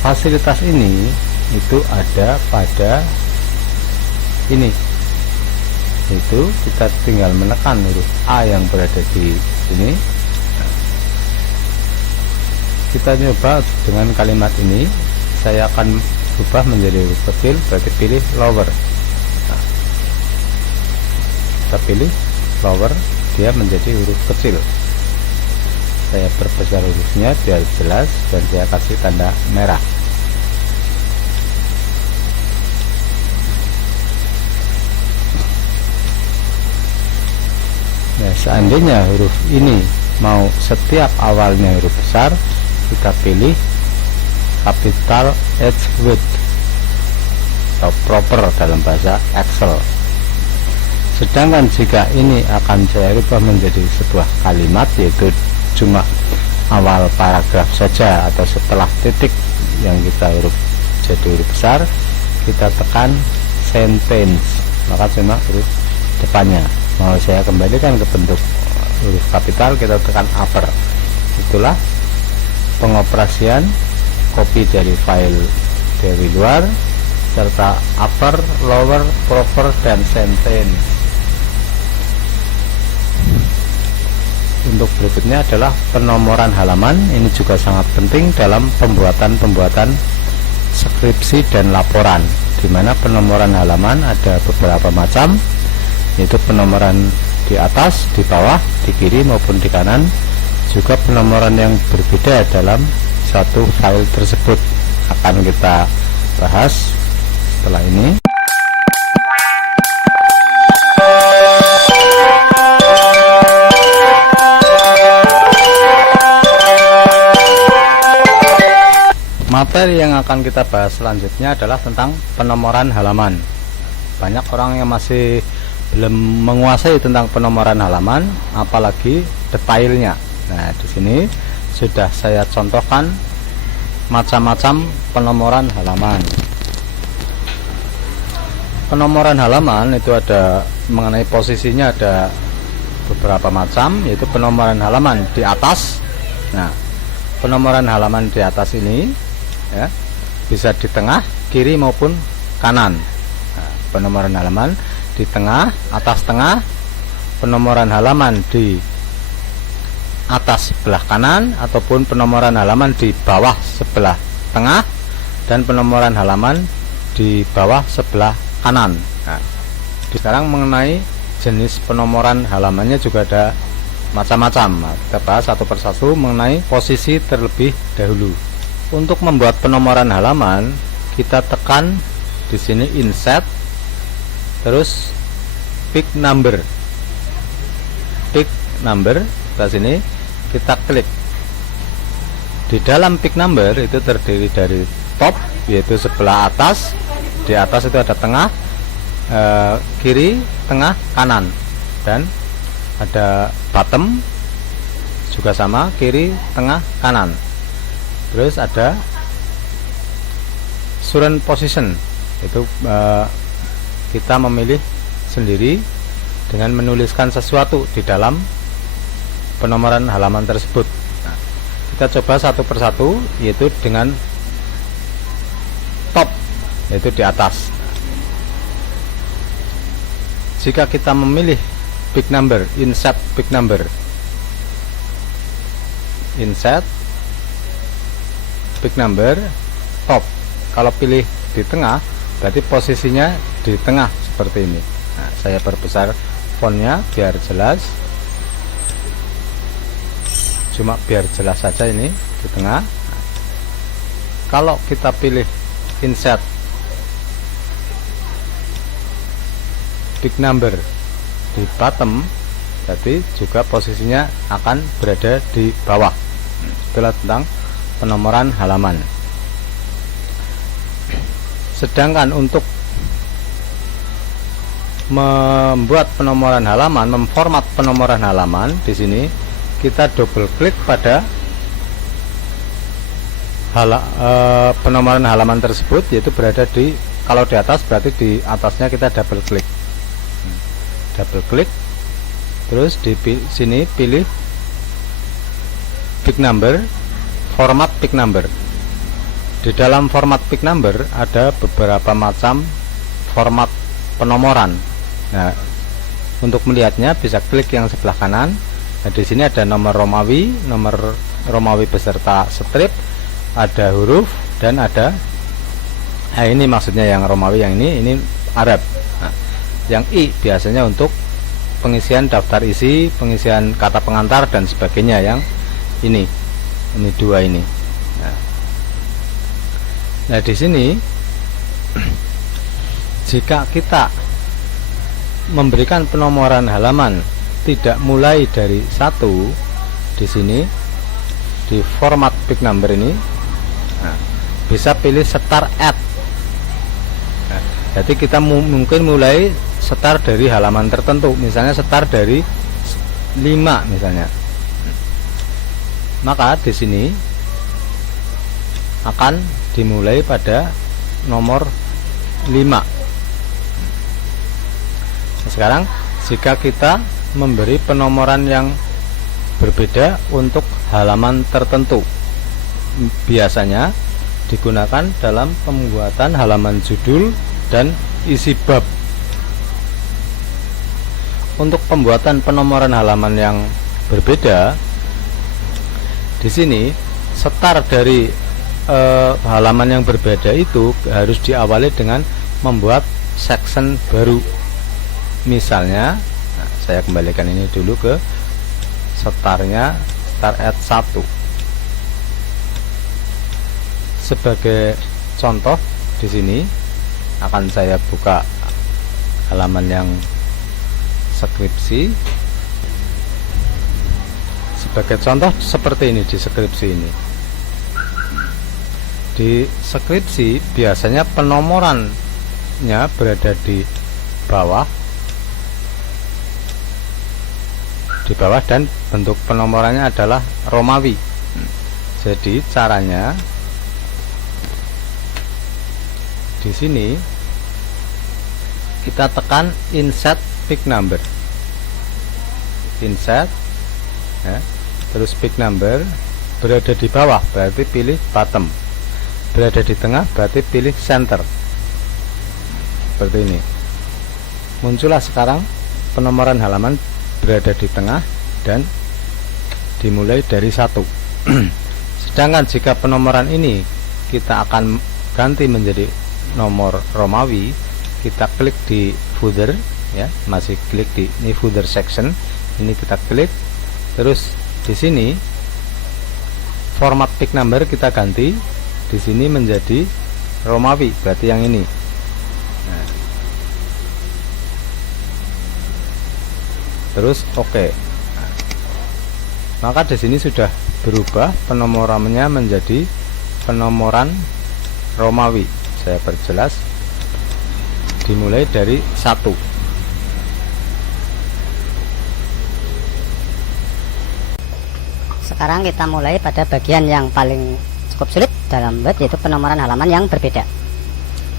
Fasilitas ini itu ada pada ini, itu kita tinggal menekan huruf A yang berada di sini. Kita coba dengan kalimat ini. Saya akan ubah menjadi huruf kecil, berarti pilih lower. Nah, kita pilih lower, dia menjadi huruf kecil. Saya perbesar hurufnya biar jelas, dan saya kasih tanda merah. Nah, seandainya huruf ini mau setiap awalnya huruf besar, kita pilih capital H word atau proper dalam bahasa Excel. Sedangkan jika ini akan saya rubah menjadi sebuah kalimat, yaitu cuma awal paragraf saja atau setelah titik yang kita huruf jadi huruf besar, kita tekan sentence, maka cuma huruf depannya. Mau saya kembalikan ke bentuk huruf kapital, kita tekan upper. itulah pengoperasian copy dari file dari luar serta upper, lower, proper, dan sentence. Untuk berikutnya adalah penomoran halaman. Ini juga sangat penting dalam pembuatan skripsi dan laporan, di mana penomoran halaman ada beberapa macam, yaitu penomoran di atas, di bawah, di kiri maupun di kanan, juga penomoran yang berbeda dalam satu file tersebut. Akan kita bahas setelah ini. Materi yang akan kita bahas selanjutnya adalah tentang penomoran halaman. Banyak orang yang masih belum menguasai tentang penomoran halaman, apalagi detailnya. Nah, di sini sudah saya contohkan macam-macam penomoran halaman. Penomoran halaman itu ada mengenai posisinya, ada beberapa macam, yaitu penomoran halaman di atas. Nah, penomoran halaman di atas ini ya, bisa di tengah, kiri maupun kanan. Nah, penomoran halaman di tengah, atas tengah, penomoran halaman di atas sebelah kanan, ataupun penomoran halaman di bawah sebelah tengah, dan penomoran halaman di bawah sebelah kanan. Nah, sekarang mengenai jenis penomoran halamannya juga ada macam-macam. Nah, kita bahas satu persatu mengenai posisi terlebih dahulu. Untuk membuat penomoran halaman, kita tekan di sini insert, terus pick number. Pick number, kita sini kita klik. Di dalam pick number itu terdiri dari top, yaitu sebelah atas. Di atas itu ada tengah, kiri, tengah, kanan, dan ada bottom juga sama, kiri, tengah, kanan. Terus ada current position, itu kita memilih sendiri dengan menuliskan sesuatu di dalam penomoran halaman tersebut. Nah, kita coba satu persatu, yaitu dengan top, yaitu di atas. Jika kita memilih pick number, insert pick number, insert pick number top. Kalau pilih di tengah, berarti posisinya di tengah seperti ini. Nah, saya perbesar fontnya biar jelas, cuma biar jelas saja ini di tengah. Nah, kalau kita pilih insert pick number di bottom, berarti juga posisinya akan berada di bawah. Itulah tentang penomoran halaman. Sedangkan untuk membuat penomoran halaman, memformat penomoran halaman, di sini kita double klik pada penomoran halaman tersebut, yaitu berada di, kalau di atas berarti di atasnya kita double klik. Double klik, terus di sini pilih pick number, format pick number. Di dalam format pick number ada beberapa macam format penomoran. Nah, untuk melihatnya bisa klik yang sebelah kanan. Nah, di sini ada nomor Romawi beserta strip, ada huruf, dan ada ini maksudnya yang Romawi, yang ini Arab. Nah, yang I biasanya untuk pengisian daftar isi, pengisian kata pengantar dan sebagainya. Yang ini dua ini. Nah, di sini jika kita memberikan penomoran halaman tidak mulai dari 1, di sini di format pick number ini, nah, bisa pilih start at. Nah, jadi kita mungkin mulai start dari halaman tertentu, misalnya start dari 5 misalnya. Maka di sini akan dimulai pada nomor 5. Nah, sekarang jika kita memberi penomoran yang berbeda untuk halaman tertentu. Biasanya digunakan dalam pembuatan halaman judul dan isi bab. Untuk pembuatan penomoran halaman yang berbeda, di sini setar dari halaman yang berbeda itu harus diawali dengan membuat section baru. Misalnya, saya kembalikan ini dulu ke setarnya, start at 1. Sebagai contoh, di sini akan saya buka halaman yang skripsi. Sebagai contoh seperti ini di skripsi ini. Di skripsi biasanya penomorannya berada di bawah, dan bentuk penomorannya adalah Romawi. Jadi caranya di sini kita tekan insert pick number, insert ya, terus pick number. Berada di bawah berarti pilih bottom, berada di tengah berarti pilih center. Seperti ini. Muncullah sekarang penomoran halaman berada di tengah dan dimulai dari 1. Sedangkan jika penomoran ini kita akan ganti menjadi nomor Romawi, kita klik di footer ya, masih klik di ini footer section, ini kita klik, terus di sini format pick number kita ganti di sini menjadi Romawi, berarti yang ini. Nah, terus oke. Nah, maka di sini sudah berubah penomorannya menjadi penomoran Romawi. Saya perjelas, dimulai dari 1. Sekarang kita mulai pada bagian yang paling cukup sulit dalam Word, yaitu penomoran halaman yang berbeda.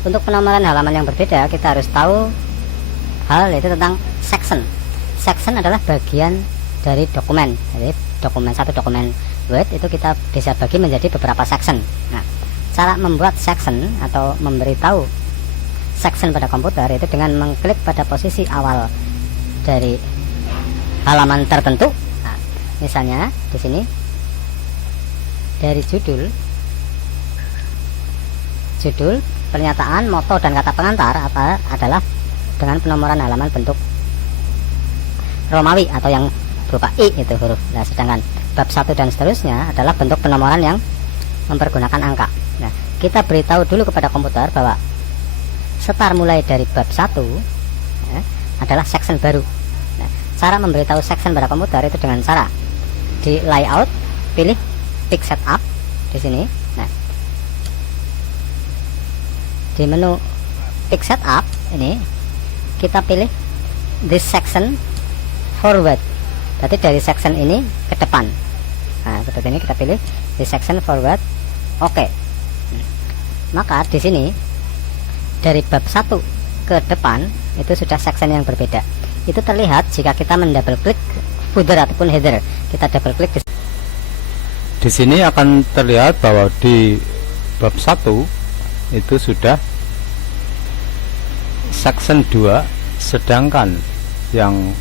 Untuk penomoran halaman yang berbeda, kita harus tahu hal yaitu tentang section. Section adalah bagian dari dokumen. Jadi satu dokumen Word itu kita bisa bagi menjadi beberapa section. Nah, cara membuat section atau memberitahu section pada komputer itu dengan mengklik pada posisi awal dari halaman tertentu. Nah, misalnya di sini dari judul, pernyataan, moto dan kata pengantar adalah dengan penomoran halaman bentuk Romawi atau yang berupa I itu huruf. Nah, sedangkan bab 1 dan seterusnya adalah bentuk penomoran yang mempergunakan angka. Nah, kita beritahu dulu kepada komputer bahwa setar mulai dari bab 1 ya, adalah section baru. Nah, cara memberitahu section pada komputer itu dengan cara di layout, pilih pick setup di sini. Nah, di menu pick setup ini kita pilih this section forward. Berarti dari section ini ke depan. Nah, seperti ini kita pilih this section forward. Oke. Maka di sini dari bab 1 ke depan itu sudah section yang berbeda. Itu terlihat jika kita mendouble klik footer ataupun header. Kita double klik di sini akan terlihat bahwa di bab 1 itu sudah section 2, sedangkan yang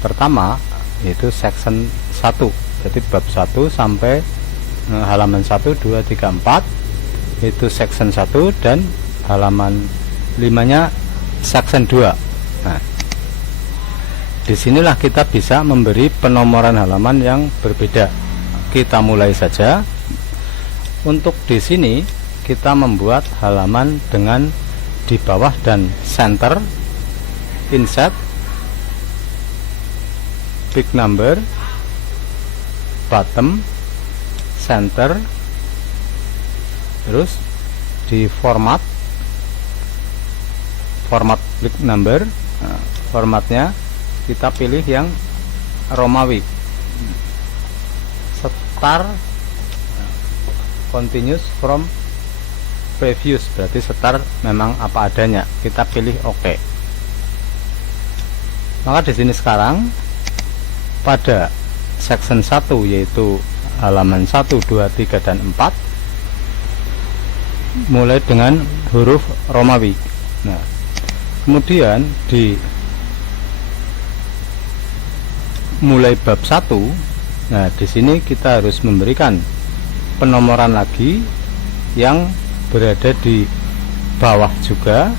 pertama yaitu section 1. Jadi bab 1 sampai halaman 1, 2, 3, 4 itu section 1 dan halaman 5-nya section 2. Nah, disinilah kita bisa memberi penomoran halaman yang berbeda. Kita mulai saja. Untuk di sini kita membuat halaman dengan di bawah dan center, insert, pick number, bottom, center, terus di format pick number. Nah, formatnya kita pilih yang Romawi. Setar continuous from previous, berarti setar memang apa adanya. Kita pilih OK. Maka di sini sekarang pada section 1 yaitu halaman 1, 2, 3, dan 4 mulai dengan huruf Romawi. Nah, kemudian di mulai bab 1, nah di sini kita harus memberikan penomoran lagi yang berada di bawah juga,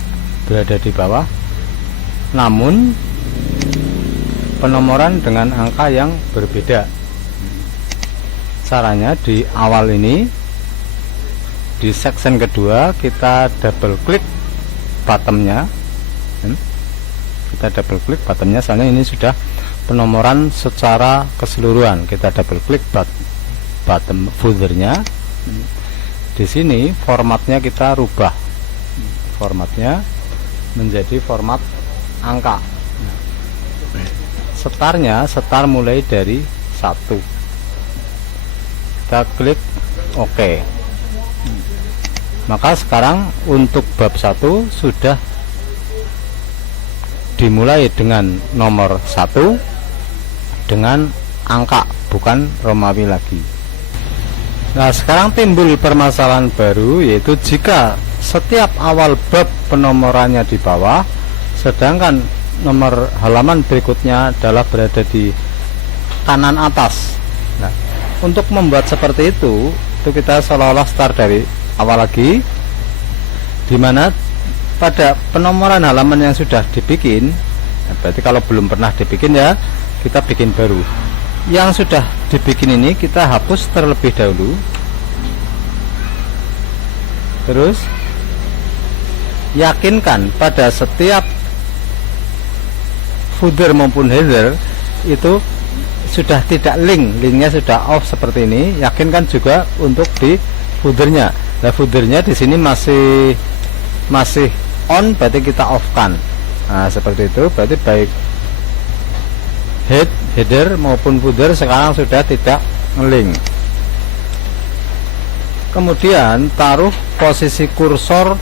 namun penomoran dengan angka yang berbeda. Caranya di awal ini, di section kedua, kita double klik bottomnya. Soalnya ini sudah penomoran secara keseluruhan. Kita double klik bottom footernya. Di sini formatnya kita rubah, formatnya menjadi format angka. Setar mulai dari 1. Kita klik OK. Maka sekarang untuk bab 1 sudah dimulai dengan nomor 1 dengan angka, bukan Romawi lagi. Nah, sekarang timbul permasalahan baru, yaitu jika setiap awal bab penomorannya di bawah, sedangkan nomor halaman berikutnya adalah berada di kanan atas. Nah, untuk membuat seperti itu kita seolah-olah start dari awal lagi, dimana pada penomoran halaman yang sudah dibikin, berarti kalau belum pernah dibikin ya kita bikin baru. Yang sudah dibikin ini kita hapus terlebih dahulu, terus yakinkan pada setiap footer maupun header itu sudah tidak linknya sudah off seperti ini. Yakinkan juga untuk di footernya. Nah, footernya di sini masih on, berarti kita off kan. Nah, seperti itu, berarti baik header maupun footer sekarang sudah tidak link. Kemudian taruh posisi kursor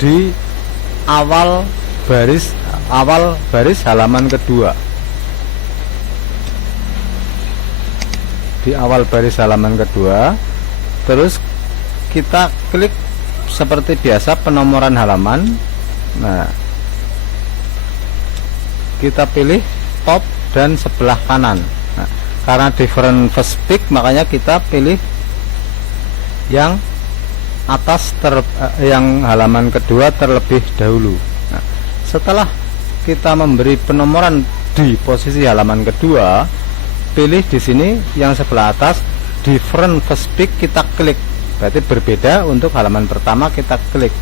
di awal baris halaman kedua. Di awal baris halaman kedua, terus kita klik seperti biasa penomoran halaman. Nah, kita pilih top dan sebelah kanan. Nah, karena different first pick, makanya kita pilih yang atas yang halaman kedua terlebih dahulu. Nah, setelah kita memberi penomoran di posisi halaman kedua, pilih di sini yang sebelah atas different first pick, kita klik. Berarti berbeda untuk halaman pertama, kita klik.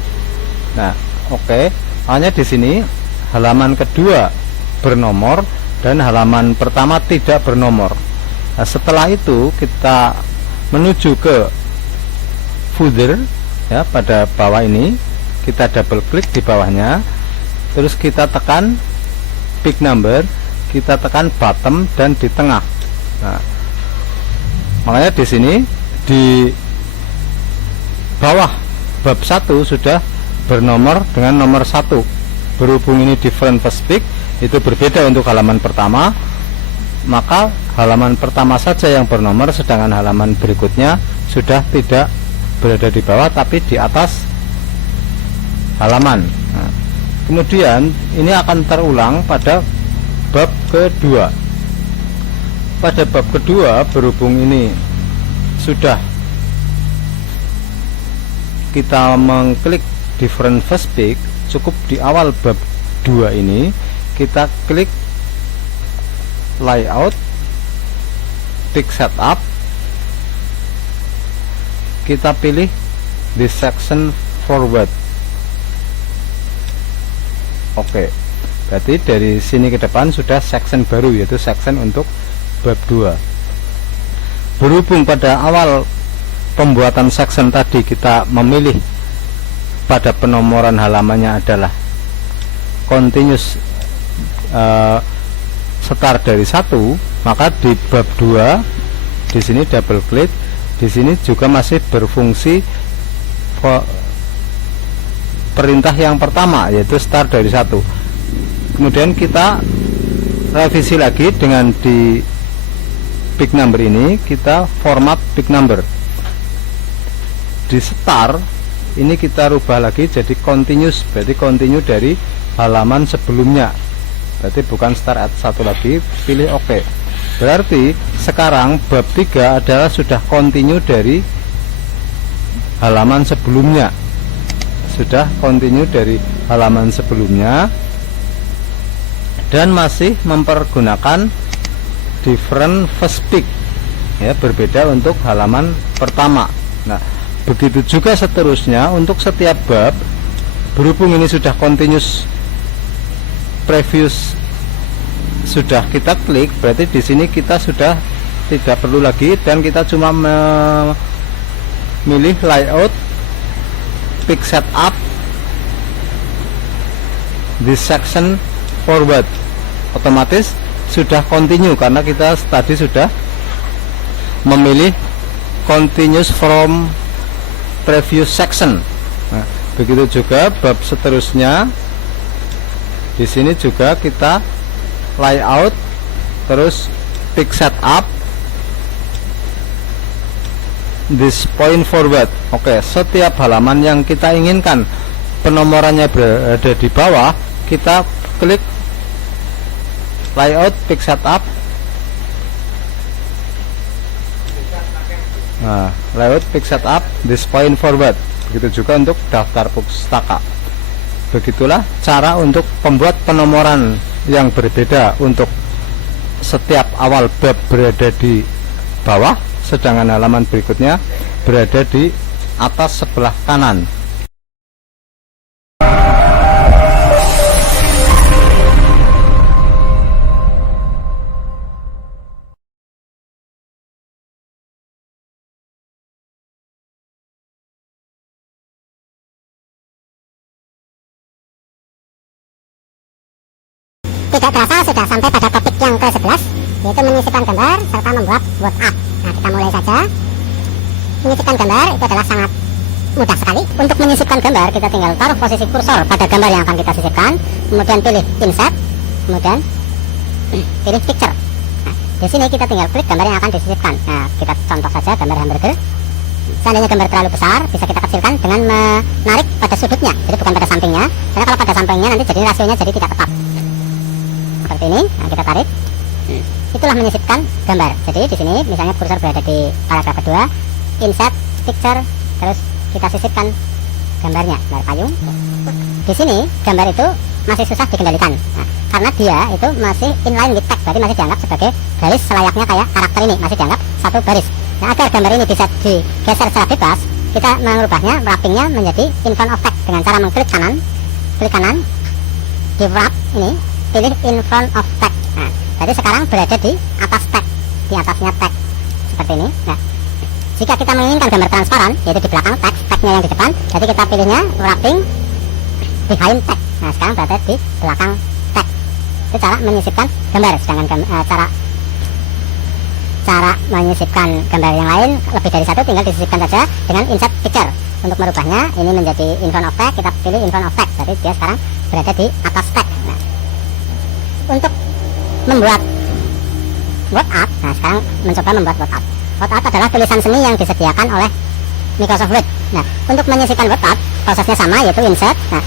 Nah, oke. Hanya di sini halaman kedua bernomor dan halaman pertama tidak bernomor. Nah, setelah itu kita menuju ke footer ya, pada bawah ini kita double klik di bawahnya, terus kita tekan pick number, kita tekan bottom dan di tengah. Nah, makanya di sini di bawah bab 1 sudah bernomor dengan nomor 1. Berhubung ini different first pick, itu berbeda untuk halaman pertama, maka halaman pertama saja yang bernomor, sedangkan halaman berikutnya sudah tidak berada di bawah tapi di atas halaman. Nah, kemudian ini akan terulang pada bab kedua. Pada bab kedua, berhubung ini sudah kita mengklik different first pick, cukup di awal bab 2 ini kita klik layout, pick setup, kita pilih di section forward. Oke, berarti dari sini ke depan sudah section baru, yaitu section untuk bab 2. Berhubung pada awal pembuatan section tadi kita memilih pada penomoran halamannya adalah continuous start dari 1, maka di bab 2 di sini double klik, di sini juga masih berfungsi perintah yang pertama, yaitu start dari 1. Kemudian kita revisi lagi dengan di big number ini kita format big number. Di start ini kita rubah lagi jadi continuous, berarti continue dari halaman sebelumnya, berarti bukan start at 1 lagi, pilih OK. Berarti sekarang bab 3 adalah sudah continue dari halaman sebelumnya, sudah continue dari halaman sebelumnya, dan masih mempergunakan different first peak, ya, berbeda untuk halaman pertama. Nah, begitu juga seterusnya untuk setiap bab. Berhubung ini sudah continuous previous sudah kita klik, berarti di sini kita sudah tidak perlu lagi, dan kita cuma memilih layout, pick setup, this section forward, otomatis sudah continue karena kita tadi sudah memilih continuous from previous section. Nah, begitu juga bab seterusnya. Di sini juga kita layout, terus pick setup, this point forward. Oke, setiap halaman yang kita inginkan penomorannya berada di bawah, kita klik layout, pick setup. Nah, layout, pick setup, this point forward. Begitu juga untuk daftar pustaka. Begitulah cara untuk membuat penomoran yang berbeda untuk setiap awal bab berada di bawah, sedangkan halaman berikutnya berada di atas sebelah kanan. Tidak terasa sudah sampai pada topik yang ke-11, yaitu menyisipkan gambar serta membuat word art. Nah, kita mulai saja. Menyisipkan gambar itu adalah sangat mudah sekali. Untuk menyisipkan gambar, kita tinggal taruh posisi kursor pada gambar yang akan kita sisipkan, kemudian pilih insert, kemudian pilih picture. Nah, di sini kita tinggal klik gambar yang akan disisipkan. Nah, kita contoh saja gambar hamburger. Seandainya gambar terlalu besar, bisa kita kecilkan dengan menarik pada sudutnya, jadi bukan pada sampingnya. Karena kalau pada sampingnya nanti jadi rasionya jadi tidak tepat. Seperti ini. Nah, kita tarik. Itulah menyisipkan gambar. Jadi di sini misalnya kursor berada di paragraf kedua, insert picture, terus kita sisipkan gambarnya, gambar payung. Di sini gambar itu masih susah dikendalikan. Nah, karena dia itu masih inline with text, berarti masih dianggap sebagai garis selayaknya kayak karakter ini, masih dianggap satu garis. Nah, agar gambar ini bisa digeser secara bebas, kita mengubahnya, wrappingnya menjadi in front of text dengan cara mengklik kanan, di wrap ini, pilih in front of text. Nah, jadi sekarang berada di atas text, di atasnya text seperti ini. Nah, jika kita menginginkan gambar transparan, yaitu di belakang teks, teksnya yang di depan, jadi kita pilihnya wrapping behind text. Nah, sekarang berada di belakang teks. Itu cara menyisipkan gambar. Sedangkan cara menyisipkan gambar yang lain lebih dari satu, tinggal disisipkan saja dengan insert picture. Untuk merubahnya, ini menjadi in front of text, kita pilih in front of text, jadi dia sekarang berada di atas text. Nah, untuk membuat word art, nah sekarang mencoba membuat word art. Word art adalah tulisan seni yang disediakan oleh Microsoft Word. Nah, untuk menyisipkan word art, prosesnya sama, yaitu insert. Nah,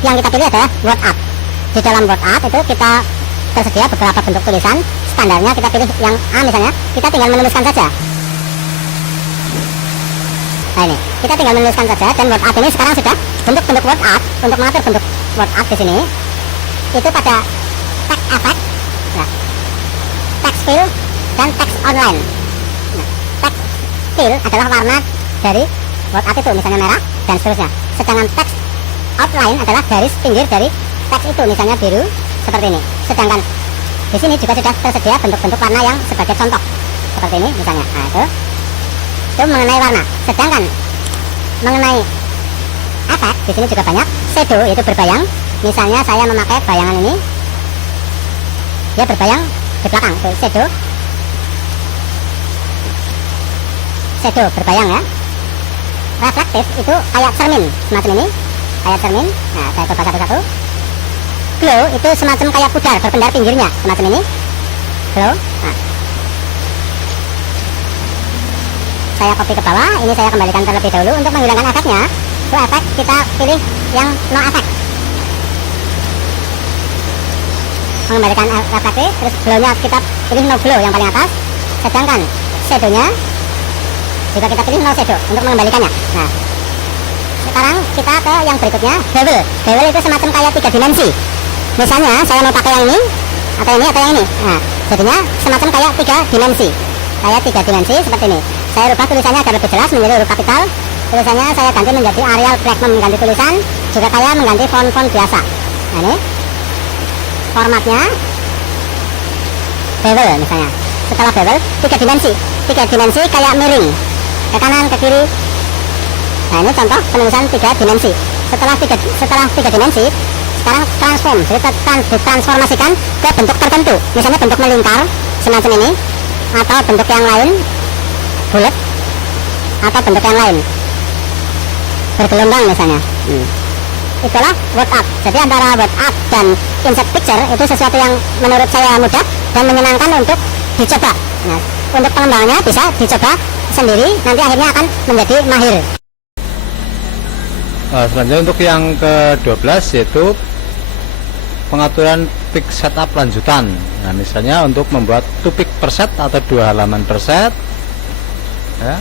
yang kita pilih adalah word art. Di dalam word art itu kita tersedia beberapa bentuk tulisan. Standarnya kita pilih yang A misalnya, kita tinggal menuliskan saja. Nah, ini kita tinggal menuliskan saja, dan word art ini sekarang sudah bentuk-bentuk word art. Untuk mengatur bentuk word art di sini, itu pada text effect, nah, text fill, dan text online. Nah, text fill adalah warna dari word art itu, misalnya merah dan seterusnya. Sedangkan text outline adalah garis pinggir dari teks itu, misalnya biru seperti ini. Sedangkan di sini juga sudah tersedia bentuk-bentuk warna yang sebagai contoh seperti ini misalnya. Nah, itu mengenai warna. Sedangkan mengenai efek di sini juga banyak. Shadow yaitu berbayang. Misalnya saya memakai bayangan ini, dia berbayang di belakang. Itu shadow berbayang ya. Reflektif itu kayak cermin semacam ini, kayak cermin. Nah, saya coba satu-satu. Glow itu semacam kayak pudar berpendar pinggirnya semacam ini. Glow. Nah, saya copy ke bawah, ini saya kembalikan terlebih dahulu. Untuk menghilangkan efeknya, itu efek kita pilih yang no effect. Mengembalikan reflektif, terus glow-nya kita pilih no glow yang paling atas, sedangkan shadow-nya juga kita pilih no shadow untuk mengembalikannya. Nah, sekarang kita ke yang berikutnya, bevel. Bevel itu semacam kayak 3 dimensi. Misalnya saya mau pakai yang ini atau yang ini. Nah, jadinya semacam kayak 3 dimensi. Kayak 3 dimensi seperti ini. Saya rubah tulisannya agar lebih jelas menjadi huruf kapital. Tulisannya saya ganti menjadi Arial Black mengganti tulisan, juga kayak mengganti font-font biasa. Nah, ini formatnya bevel misalnya. Setelah bevel 3 dimensi. 3 dimensi kayak miring ke kanan ke kiri. Nah, ini contoh penulisan 3 dimensi. Setelah 3 dimensi, sekarang transform. Jadi ditransformasikan ke bentuk tertentu. Misalnya bentuk melingkar semacam ini, atau bentuk yang lain bulat, atau bentuk yang lain bergelombang misalnya. Itulah word art. Jadi antara word art dan insert picture itu sesuatu yang menurut saya mudah dan menyenangkan untuk dicoba. Nah, untuk pengembangannya bisa dicoba sendiri, nanti akhirnya akan menjadi mahir. Selanjutnya untuk yang ke-12 yaitu pengaturan pick setup lanjutan. Nah, misalnya untuk membuat 2 pick per set atau 2 halaman per set ya.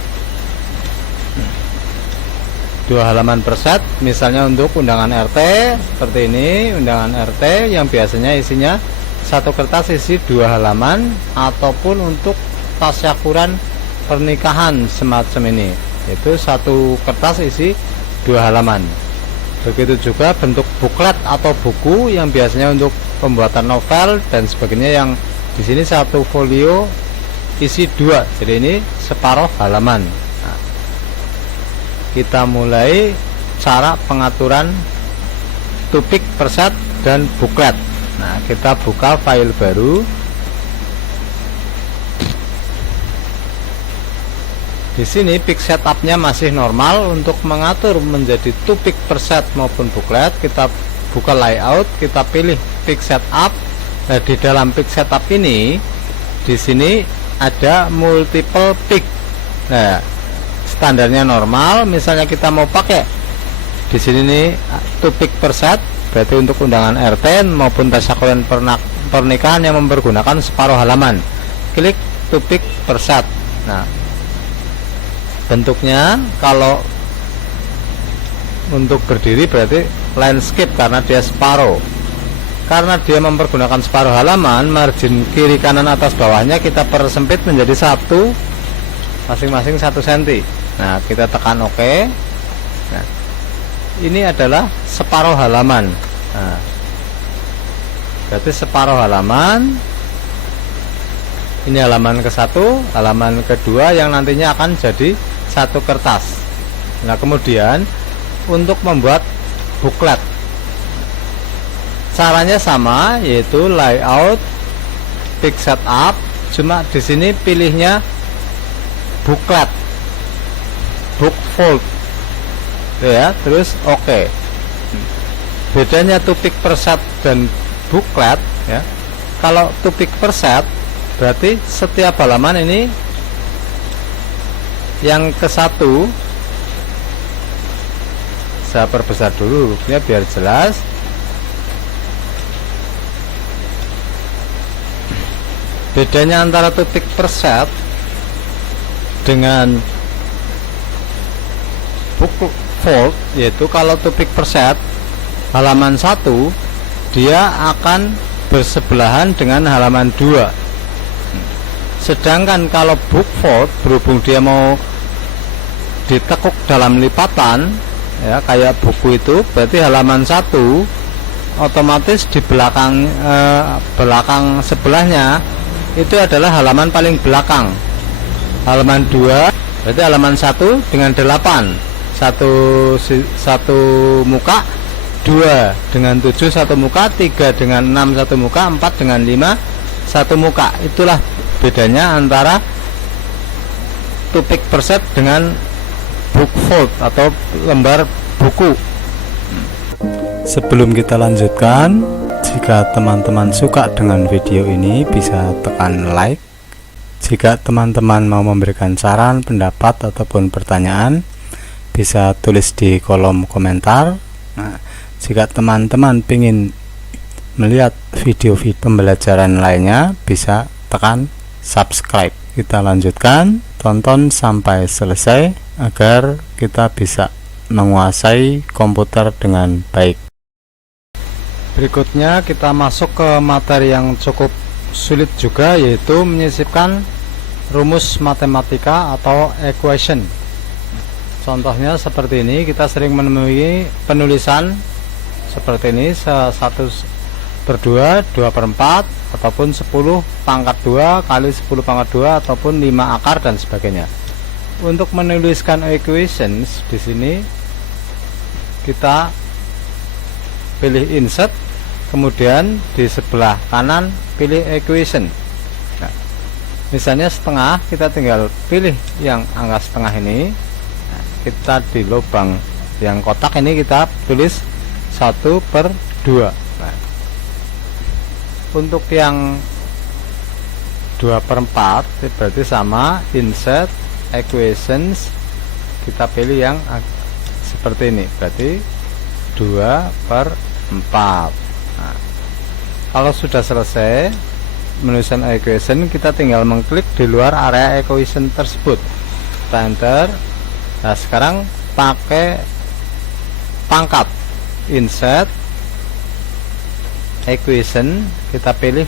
2 halaman per set, misalnya untuk undangan RT seperti ini, undangan RT yang biasanya isinya 1 kertas isi 2 halaman, ataupun untuk tasyakuran pernikahan semacam ini, yaitu 1 kertas isi 2 halaman. Begitu juga bentuk buklet atau buku yang biasanya untuk pembuatan novel dan sebagainya, yang di sini 1 folio isi 2, jadi ini separuh halaman. Nah, kita mulai cara pengaturan 2 pick per set dan buklet. Nah, kita buka file baru. Di sini pick setupnya masih normal. Untuk mengatur menjadi 2 pick per set maupun buklet, kita buka layout, kita pilih pick setup. Nah, di dalam pick setup ini, di sini ada multiple pick. Nah, standarnya normal. Misalnya kita mau pakai di sini nih 2 pick per set, berarti untuk undangan RT maupun tasyakuran pernikahan yang mempergunakan separuh halaman, klik 2 pick per set. Nah, bentuknya kalau untuk berdiri berarti landscape karena dia separuh. Karena dia mempergunakan separuh halaman, margin kiri kanan atas bawahnya kita persempit menjadi 1, masing-masing 1 cm. Nah, kita tekan OK. Nah, ini adalah separuh halaman. Nah, berarti separuh halaman. Ini halaman ke-1, halaman kedua yang nantinya akan jadi 1 kertas. Nah, kemudian untuk membuat buklet, caranya sama, yaitu layout, pick setup, cuma di sini pilihnya buklet, bookfold, ya, terus OK. Bedanya 2 pick per set dan buklet, ya. Kalau 2 pick per set berarti setiap halaman ini yang ke-1, saya perbesar dulu hurufnya biar jelas. Bedanya antara 2 pick per set dengan bookfold, yaitu kalau 2 pick per set halaman 1 dia akan bersebelahan dengan halaman 2. Sedangkan kalau bookfold, berhubung dia mau ditekuk dalam lipatan, ya, kayak buku itu, berarti halaman 1 otomatis di belakang sebelahnya itu adalah halaman paling belakang. Halaman 2 berarti halaman 1 dengan 8, satu muka, 2 dengan 7 satu muka, 3 dengan 6 satu muka, 4 dengan 5 satu muka. Itulah bedanya antara 2 pick per set dengan bookfold atau lembar buku. Sebelum kita lanjutkan, jika teman-teman suka dengan video ini bisa tekan like, Jika teman-teman mau memberikan saran, pendapat ataupun pertanyaan, bisa tulis di kolom komentar. Nah, jika teman-teman ingin melihat video-video pembelajaran lainnya, bisa tekan subscribe. Kita lanjutkan, tonton sampai selesai agar kita bisa menguasai komputer dengan baik. Berikutnya kita masuk ke materi yang cukup sulit juga, yaitu menyisipkan rumus matematika atau equation. Contohnya seperti ini, kita sering menemui penulisan seperti ini, 1/2, 2/4, ataupun 10 pangkat 2 kali 10 pangkat 2, ataupun 5 akar dan sebagainya. Untuk menuliskan equations di sini kita pilih insert, kemudian di sebelah kanan pilih equation. Nah, misalnya setengah, kita tinggal pilih yang angka setengah ini. Nah, kita di lubang yang kotak ini kita tulis 1/2. Nah, untuk yang 2/4 berarti sama, insert equations, kita pilih yang seperti ini, berarti 2/4. Nah, kalau sudah selesai menuliskan equation, kita tinggal mengklik di luar area equation tersebut, enter. Nah, sekarang pakai pangkat, insert equation, kita pilih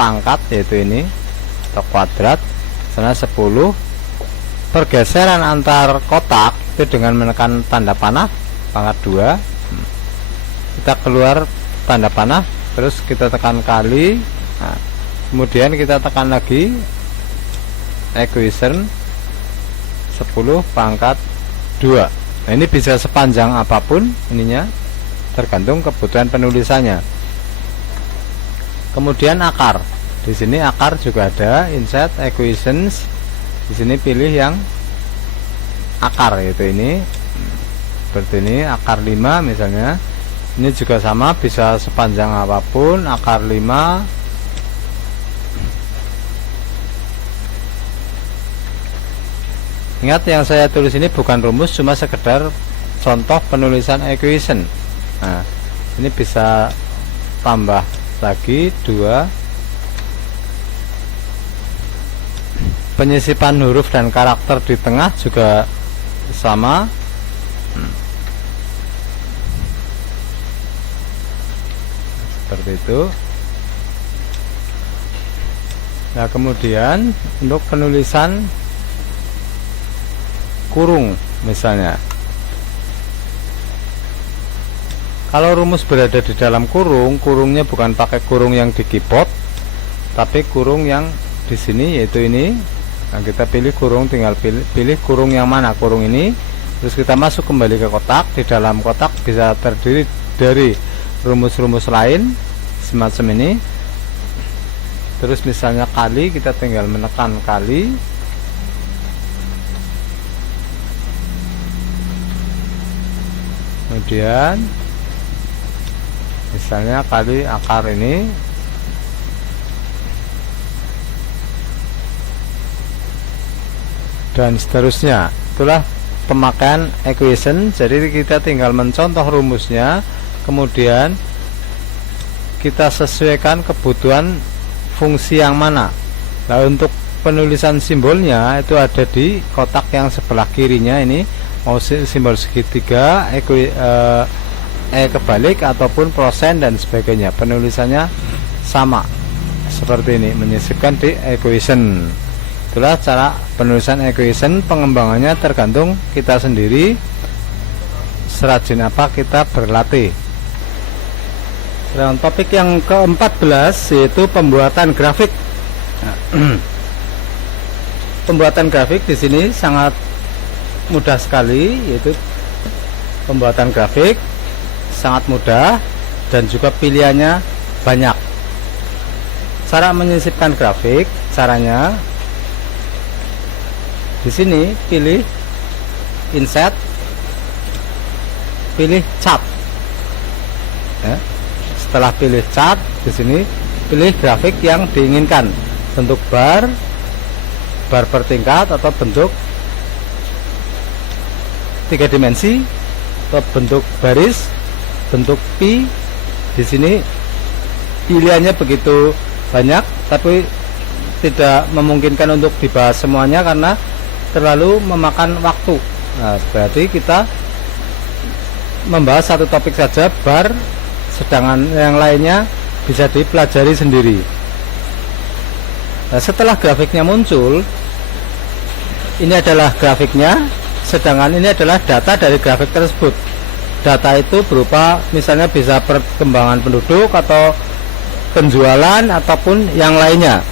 pangkat, yaitu ini atau kuadrat, sana 10. Pergeseran antar kotak itu dengan menekan tanda panah pangkat 2. Kita keluar tanda panah, terus kita tekan kali. Nah, kemudian kita tekan lagi equation 10 pangkat 2. Nah, ini bisa sepanjang apapun ininya, tergantung kebutuhan penulisannya. Kemudian akar, di sini akar juga ada, insert equations, di sini pilih yang akar, yaitu ini, seperti ini, akar 5 misalnya. Ini juga sama, bisa sepanjang apapun, akar 5. Ingat, yang saya tulis ini bukan rumus, cuma sekedar contoh penulisan equation. Nah, ini bisa tambah lagi 2. Penyisipan huruf dan karakter di tengah juga sama. Seperti itu. Nah, kemudian untuk penulisan kurung misalnya, kalau rumus berada di dalam kurung, kurungnya bukan pakai kurung yang di keyboard, tapi kurung yang di sini, yaitu ini. Nah, kita pilih kurung, tinggal pilih kurung yang mana, kurung ini. Terus kita masuk kembali ke kotak. Di dalam kotak bisa terdiri dari rumus-rumus lain semacam ini. Terus misalnya kali, kita tinggal menekan kali. Kemudian misalnya kali akar ini, dan seterusnya. Itulah pemakaian equation. Jadi kita tinggal mencontoh rumusnya, kemudian kita sesuaikan kebutuhan fungsi yang mana. Nah, untuk penulisan simbolnya itu ada di kotak yang sebelah kirinya ini, mau simbol segitiga, kebalik ataupun persen dan sebagainya, penulisannya sama seperti ini, menyisipkan di equation. Itulah cara penulisan equation. Pengembangannya tergantung kita sendiri, serajin apa kita berlatih. Dan topik yang ke-14 yaitu pembuatan grafik. Pembuatan grafik di sini sangat mudah sekali, yaitu pembuatan grafik sangat mudah dan juga pilihannya banyak. Cara menyisipkan grafik, caranya di sini pilih insert, pilih chart. Ya. Setelah pilih chart, di sini pilih grafik yang diinginkan, bentuk bar, bar per tingkat atau bentuk 3 dimensi atau bentuk baris, bentuk pi. Di sini pilihannya begitu banyak, tapi tidak memungkinkan untuk dibahas semuanya karena terlalu memakan waktu. Nah, berarti kita membahas satu topik saja, bar, sedangkan yang lainnya bisa dipelajari sendiri. Nah, setelah grafiknya muncul, ini adalah grafiknya, sedangkan ini adalah data dari grafik tersebut. Data itu berupa misalnya bisa perkembangan penduduk atau penjualan ataupun yang lainnya.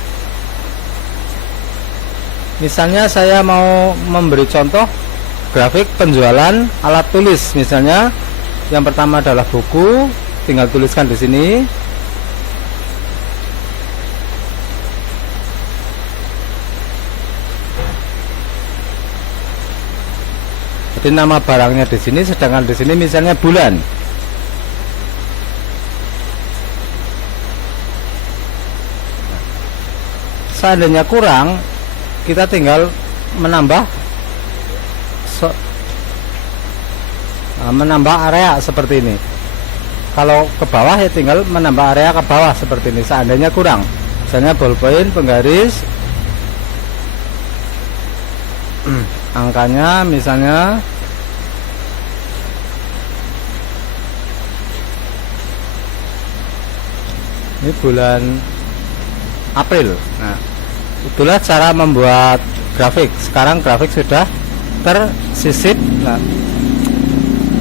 Misalnya saya mau memberi contoh grafik penjualan alat tulis. Misalnya yang pertama adalah buku, tinggal tuliskan di sini. Jadi nama barangnya di sini, sedangkan di sini misalnya bulan. Seandainya kurang, kita tinggal menambah area seperti ini. Kalau ke bawah ya tinggal menambah area ke bawah seperti ini. Seandainya kurang, misalnya ballpoint, penggaris, angkanya misalnya ini bulan April. Nah, itulah cara membuat grafik. Sekarang grafik sudah tersisip. Nah,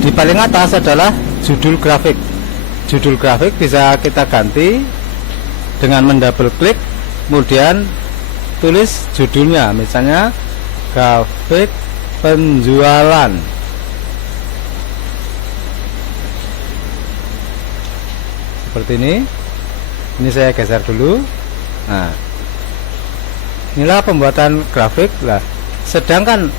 di paling atas adalah judul grafik. Judul grafik bisa kita ganti dengan mendouble klik, kemudian tulis judulnya, misalnya grafik penjualan. Seperti ini. Ini saya geser dulu. Nah, inilah pembuatan grafik lah. Sedangkan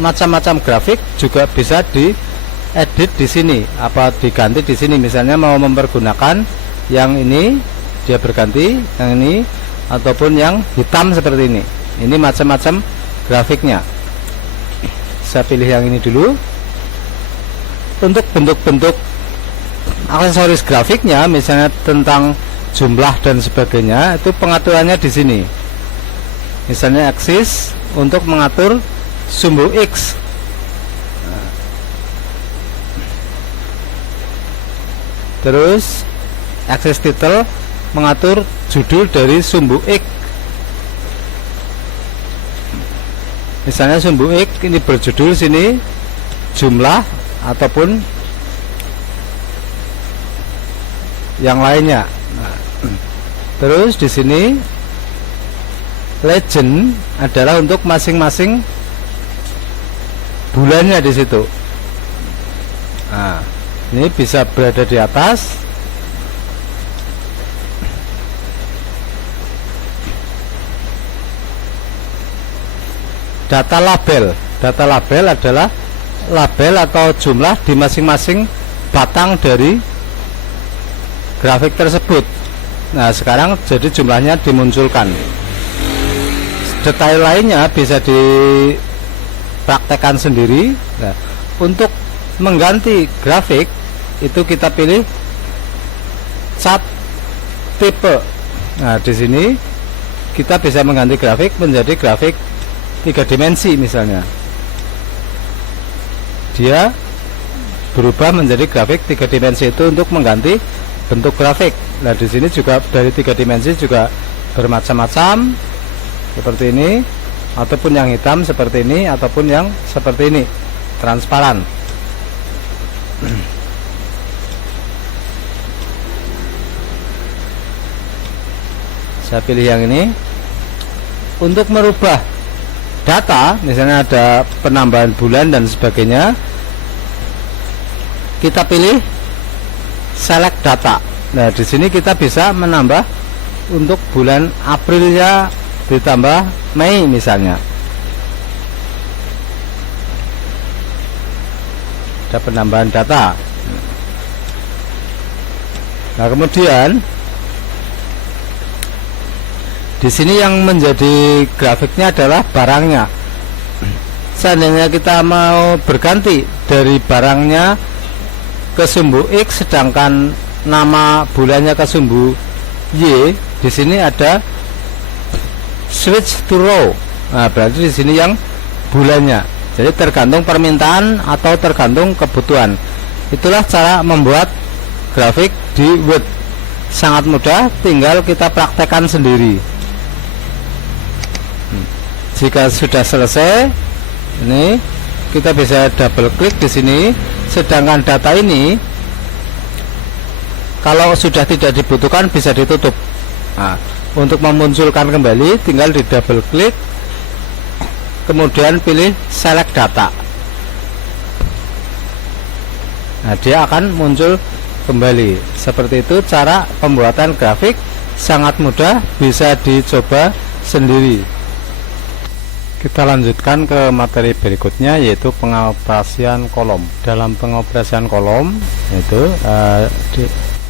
macam-macam grafik juga bisa diedit di sini, apa diganti di sini. Misalnya mau mempergunakan yang ini, dia berganti yang ini, ataupun yang hitam seperti ini. Ini macam-macam grafiknya. Saya pilih yang ini dulu. Untuk bentuk-bentuk aksesoris grafiknya, misalnya tentang jumlah dan sebagainya, itu pengaturannya di sini. Misalnya axis untuk mengatur sumbu X. Terus axis title mengatur judul dari sumbu X. Misalnya sumbu X ini berjudul sini jumlah ataupun yang lainnya. Nah, terus di sini legend adalah untuk masing-masing bulannya di situ. Nah, ini bisa berada di atas. Data label adalah label atau jumlah di masing-masing batang dari grafik tersebut. Nah, sekarang jadi jumlahnya dimunculkan. Detail lainnya bisa dipraktekkan sendiri. Nah, untuk mengganti grafik itu kita pilih cat tipe. Nah, di sini kita bisa mengganti grafik menjadi grafik 3 dimensi misalnya. Dia berubah menjadi grafik 3 dimensi itu untuk mengganti bentuk grafik. Nah, di sini juga dari 3 dimensi juga bermacam-macam seperti ini, ataupun yang hitam seperti ini, ataupun yang seperti ini transparan. Saya pilih yang ini. Untuk merubah data, misalnya ada penambahan bulan dan sebagainya, kita pilih select data. Nah, di sini kita bisa menambah untuk bulan Aprilnya ditambah Mei misalnya. Ada penambahan data. Nah, kemudian Di sini yang menjadi grafiknya adalah barangnya. Seandainya kita mau berganti dari barangnya ke sumbu X, sedangkan nama bulannya ke sumbu Y, di sini ada switch to row. Nah, berarti di sini yang bulannya. Jadi tergantung permintaan atau tergantung kebutuhan. Itulah cara membuat grafik di Word. Sangat mudah, tinggal kita praktekkan sendiri. Jika sudah selesai, ini kita bisa double klik di sini. Sedangkan data ini kalau sudah tidak dibutuhkan bisa ditutup. Nah, untuk memunculkan kembali tinggal di double klik, kemudian pilih select data. Nah, dia akan muncul kembali. Seperti itu cara pembuatan grafik, sangat mudah, bisa dicoba sendiri. Kita lanjutkan ke materi berikutnya, yaitu pengoperasian kolom. Dalam pengoperasian kolom itu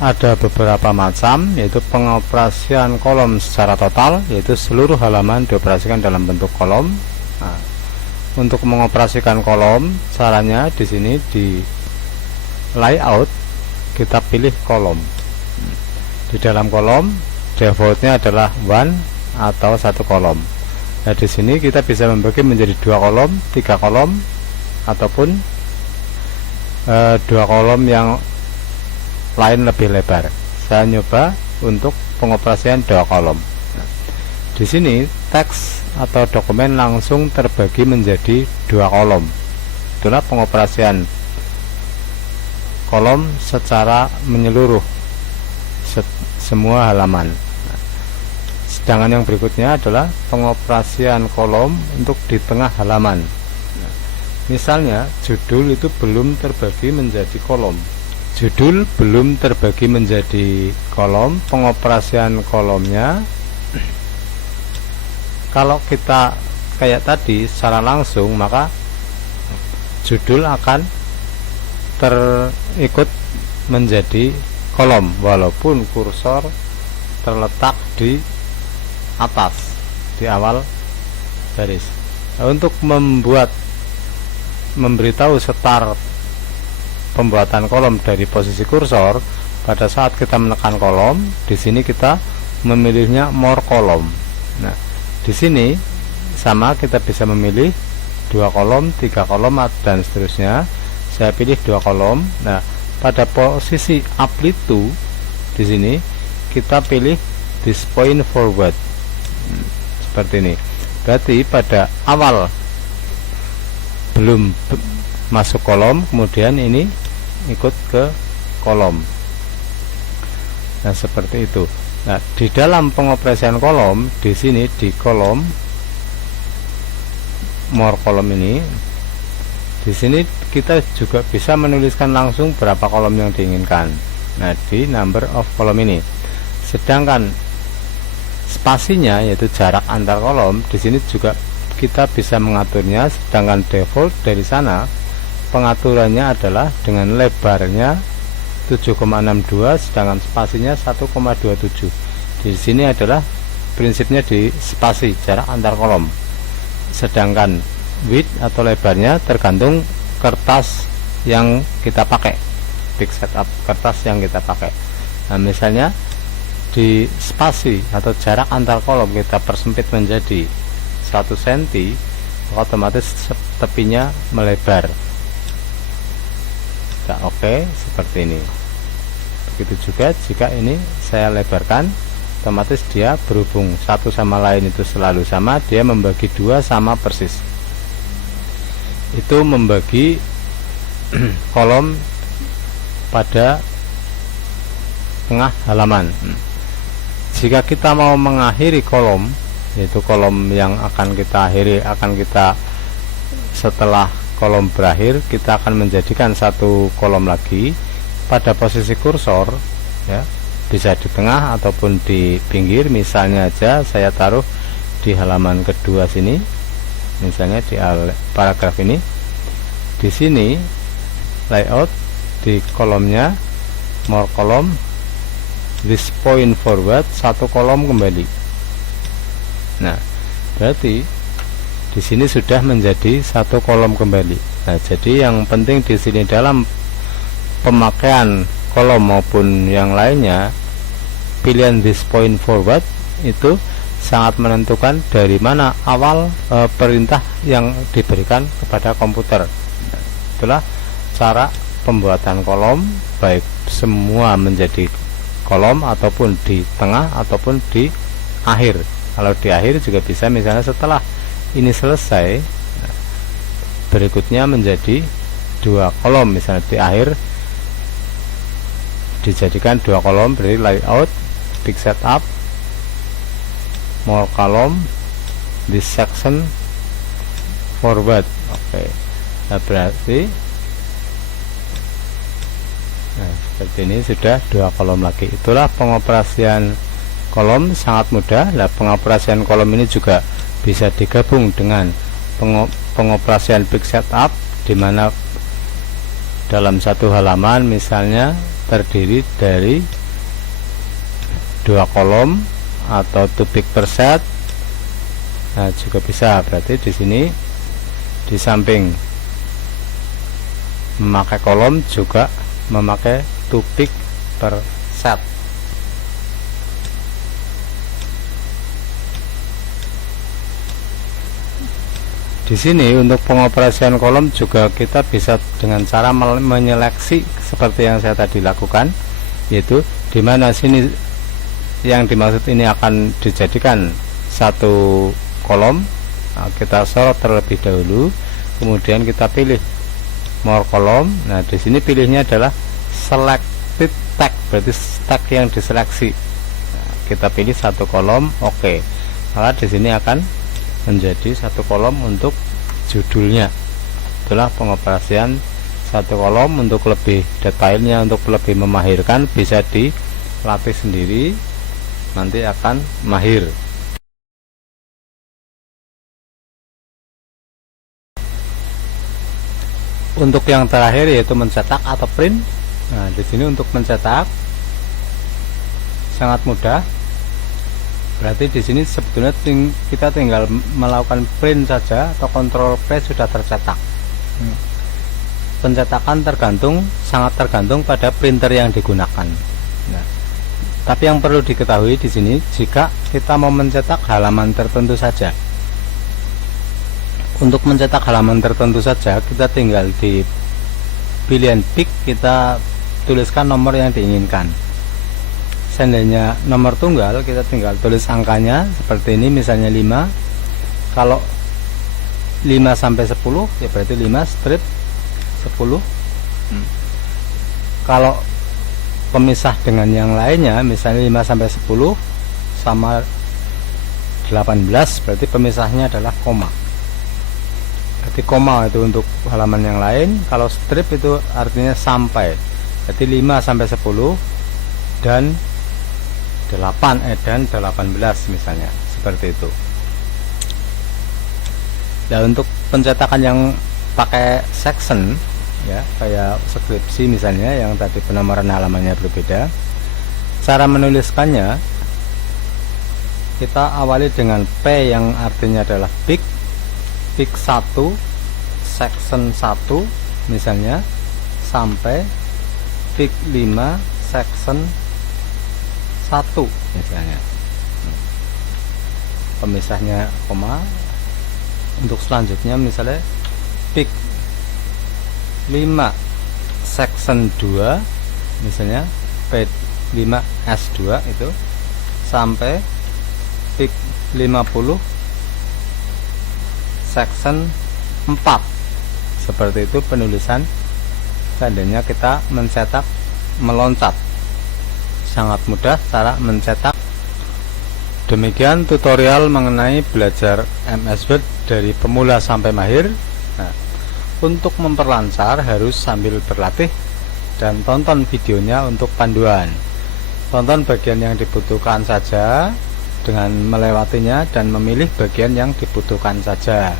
ada beberapa macam, yaitu pengoperasian kolom secara total, yaitu seluruh halaman dioperasikan dalam bentuk kolom. Nah, untuk mengoperasikan kolom, caranya di sini di layout kita pilih kolom. Di dalam kolom defaultnya adalah one atau satu kolom. Nah, di sini kita bisa membagi menjadi 2 kolom, 3 kolom, ataupun 2 kolom yang lain lebih lebar. Saya nyoba untuk pengoperasian 2 kolom. Nah, di sini teks atau dokumen langsung terbagi menjadi 2 kolom. Itulah pengoperasian kolom secara menyeluruh semua halaman. Sedangkan yang berikutnya adalah pengoperasian kolom untuk di tengah halaman. Nah, misalnya judul itu belum terbagi menjadi kolom. Judul belum terbagi menjadi kolom, pengoperasian kolomnya kalau kita kayak tadi secara langsung, maka judul akan terikut menjadi kolom walaupun kursor terletak di atas, di awal baris. Nah, untuk memberitahu start pembuatan kolom dari posisi kursor, pada saat kita menekan kolom, di sini kita memilihnya more kolom. Nah, di sini sama, kita bisa memilih 2 kolom, 3 kolom, dan seterusnya. Saya pilih 2 kolom. Nah, pada posisi apply to di sini kita pilih this point forward. Seperti ini. Berarti pada awal belum masuk kolom, kemudian ini ikut ke kolom. Nah, seperti itu. Nah, di dalam pengoperasian kolom, di sini di kolom more kolom ini, di sini kita juga bisa menuliskan langsung berapa kolom yang diinginkan. Nah, di number of kolom ini. Sedangkan spasinya, yaitu jarak antar kolom, di sini juga kita bisa mengaturnya. Sedangkan default dari sana pengaturannya adalah dengan lebarnya 7,62, sedangkan spasinya 1,27. Di sini adalah prinsipnya di spasi, jarak antar kolom. Sedangkan width atau lebarnya tergantung kertas yang kita pakai, big setup kertas yang kita pakai. Nah, misalnya di spasi atau jarak antar kolom kita persempit menjadi 1 cm, otomatis tepinya melebar. Nah, oke, seperti ini. Begitu juga jika ini saya lebarkan, otomatis dia berhubung satu sama lain itu selalu sama, dia membagi 2 sama persis. Itu membagi kolom pada tengah halaman. Jika kita mau mengakhiri kolom, yaitu kolom yang akan kita akhiri, akan kita setelah kolom berakhir, kita akan menjadikan satu kolom lagi pada posisi kursor, ya, bisa di tengah ataupun di pinggir. Misalnya aja saya taruh di halaman kedua sini, misalnya di paragraf ini. Di sini layout, di kolomnya more kolom, this point forward, 1 kolom kembali. Nah, berarti di sini sudah menjadi satu kolom kembali. Nah, jadi yang penting di sini dalam pemakaian kolom maupun yang lainnya, pilihan this point forward itu sangat menentukan dari mana awal perintah yang diberikan kepada komputer. Itulah cara pembuatan kolom, baik semua menjadi kolom ataupun di tengah ataupun di akhir. Kalau di akhir juga bisa, misalnya setelah ini selesai, berikutnya menjadi dua kolom, misalnya di akhir dijadikan dua kolom, berarti layout, big setup, more column, this section, forward. Oke. Nah, berarti seperti ini sudah dua kolom lagi. Itulah pengoperasian kolom, sangat mudah. Nah, pengoperasian kolom ini juga bisa digabung dengan pengoperasian big setup, di mana dalam satu halaman misalnya terdiri dari dua kolom atau 2 big per set. Nah, juga bisa. Berarti di sini di samping memakai kolom juga memakai 2 big per set. Di sini untuk pengoperasian kolom juga kita bisa dengan cara menyeleksi seperti yang saya tadi lakukan, yaitu di mana sini yang dimaksud ini akan dijadikan satu kolom. Nah, kita sorot terlebih dahulu, kemudian kita pilih more column. Nah, di sini pilihnya adalah selected tag, berarti tag yang diseleksi. Nah, kita pilih satu kolom, oke. Maka di sini akan menjadi satu kolom untuk judulnya. Itulah pengoperasian satu kolom. Untuk lebih detailnya, untuk lebih memahirkan, bisa dilatih sendiri, nanti akan mahir. Untuk yang terakhir yaitu mencetak atau print. Nah, di sini untuk mencetak sangat mudah. Berarti di sini sebetulnya kita tinggal melakukan print saja atau control P sudah tercetak. Pencetakan sangat tergantung pada printer yang digunakan. Nah, tapi yang perlu diketahui di sini, jika kita mau mencetak halaman tertentu saja, untuk mencetak halaman tertentu saja, kita tinggal di pilihan big, kita tuliskan nomor yang diinginkan. Seandainya nomor tunggal, kita tinggal tulis angkanya seperti ini, misalnya 5. Kalau 5 sampai 10 ya berarti 5 strip 10. Kalau pemisah dengan yang lainnya, misalnya 5 sampai 10 sama 18, berarti pemisahnya adalah koma. Berarti koma itu untuk halaman yang lain. Kalau strip itu artinya sampai, berarti 5 sampai 10 dan 18 misalnya, seperti itu. Nah, untuk pencetakan yang pakai section, ya kayak skripsi misalnya, yang tadi penomoran halamannya berbeda, cara menuliskannya kita awali dengan P yang artinya adalah big 1 section 1 misalnya, sampai big 5 section 1 misalnya, pemisahnya koma. Untuk selanjutnya misalnya big 5 section 2 misalnya, P5 S2 itu sampai big 50 section 4. Seperti itu penulisan seandainya kita mencetak meloncat. Sangat mudah cara mencetak. Demikian tutorial mengenai belajar MS Word dari pemula sampai mahir. Nah, untuk memperlancar harus sambil berlatih dan tonton videonya untuk panduan. Tonton bagian yang dibutuhkan saja dengan melewatinya dan memilih bagian yang dibutuhkan saja.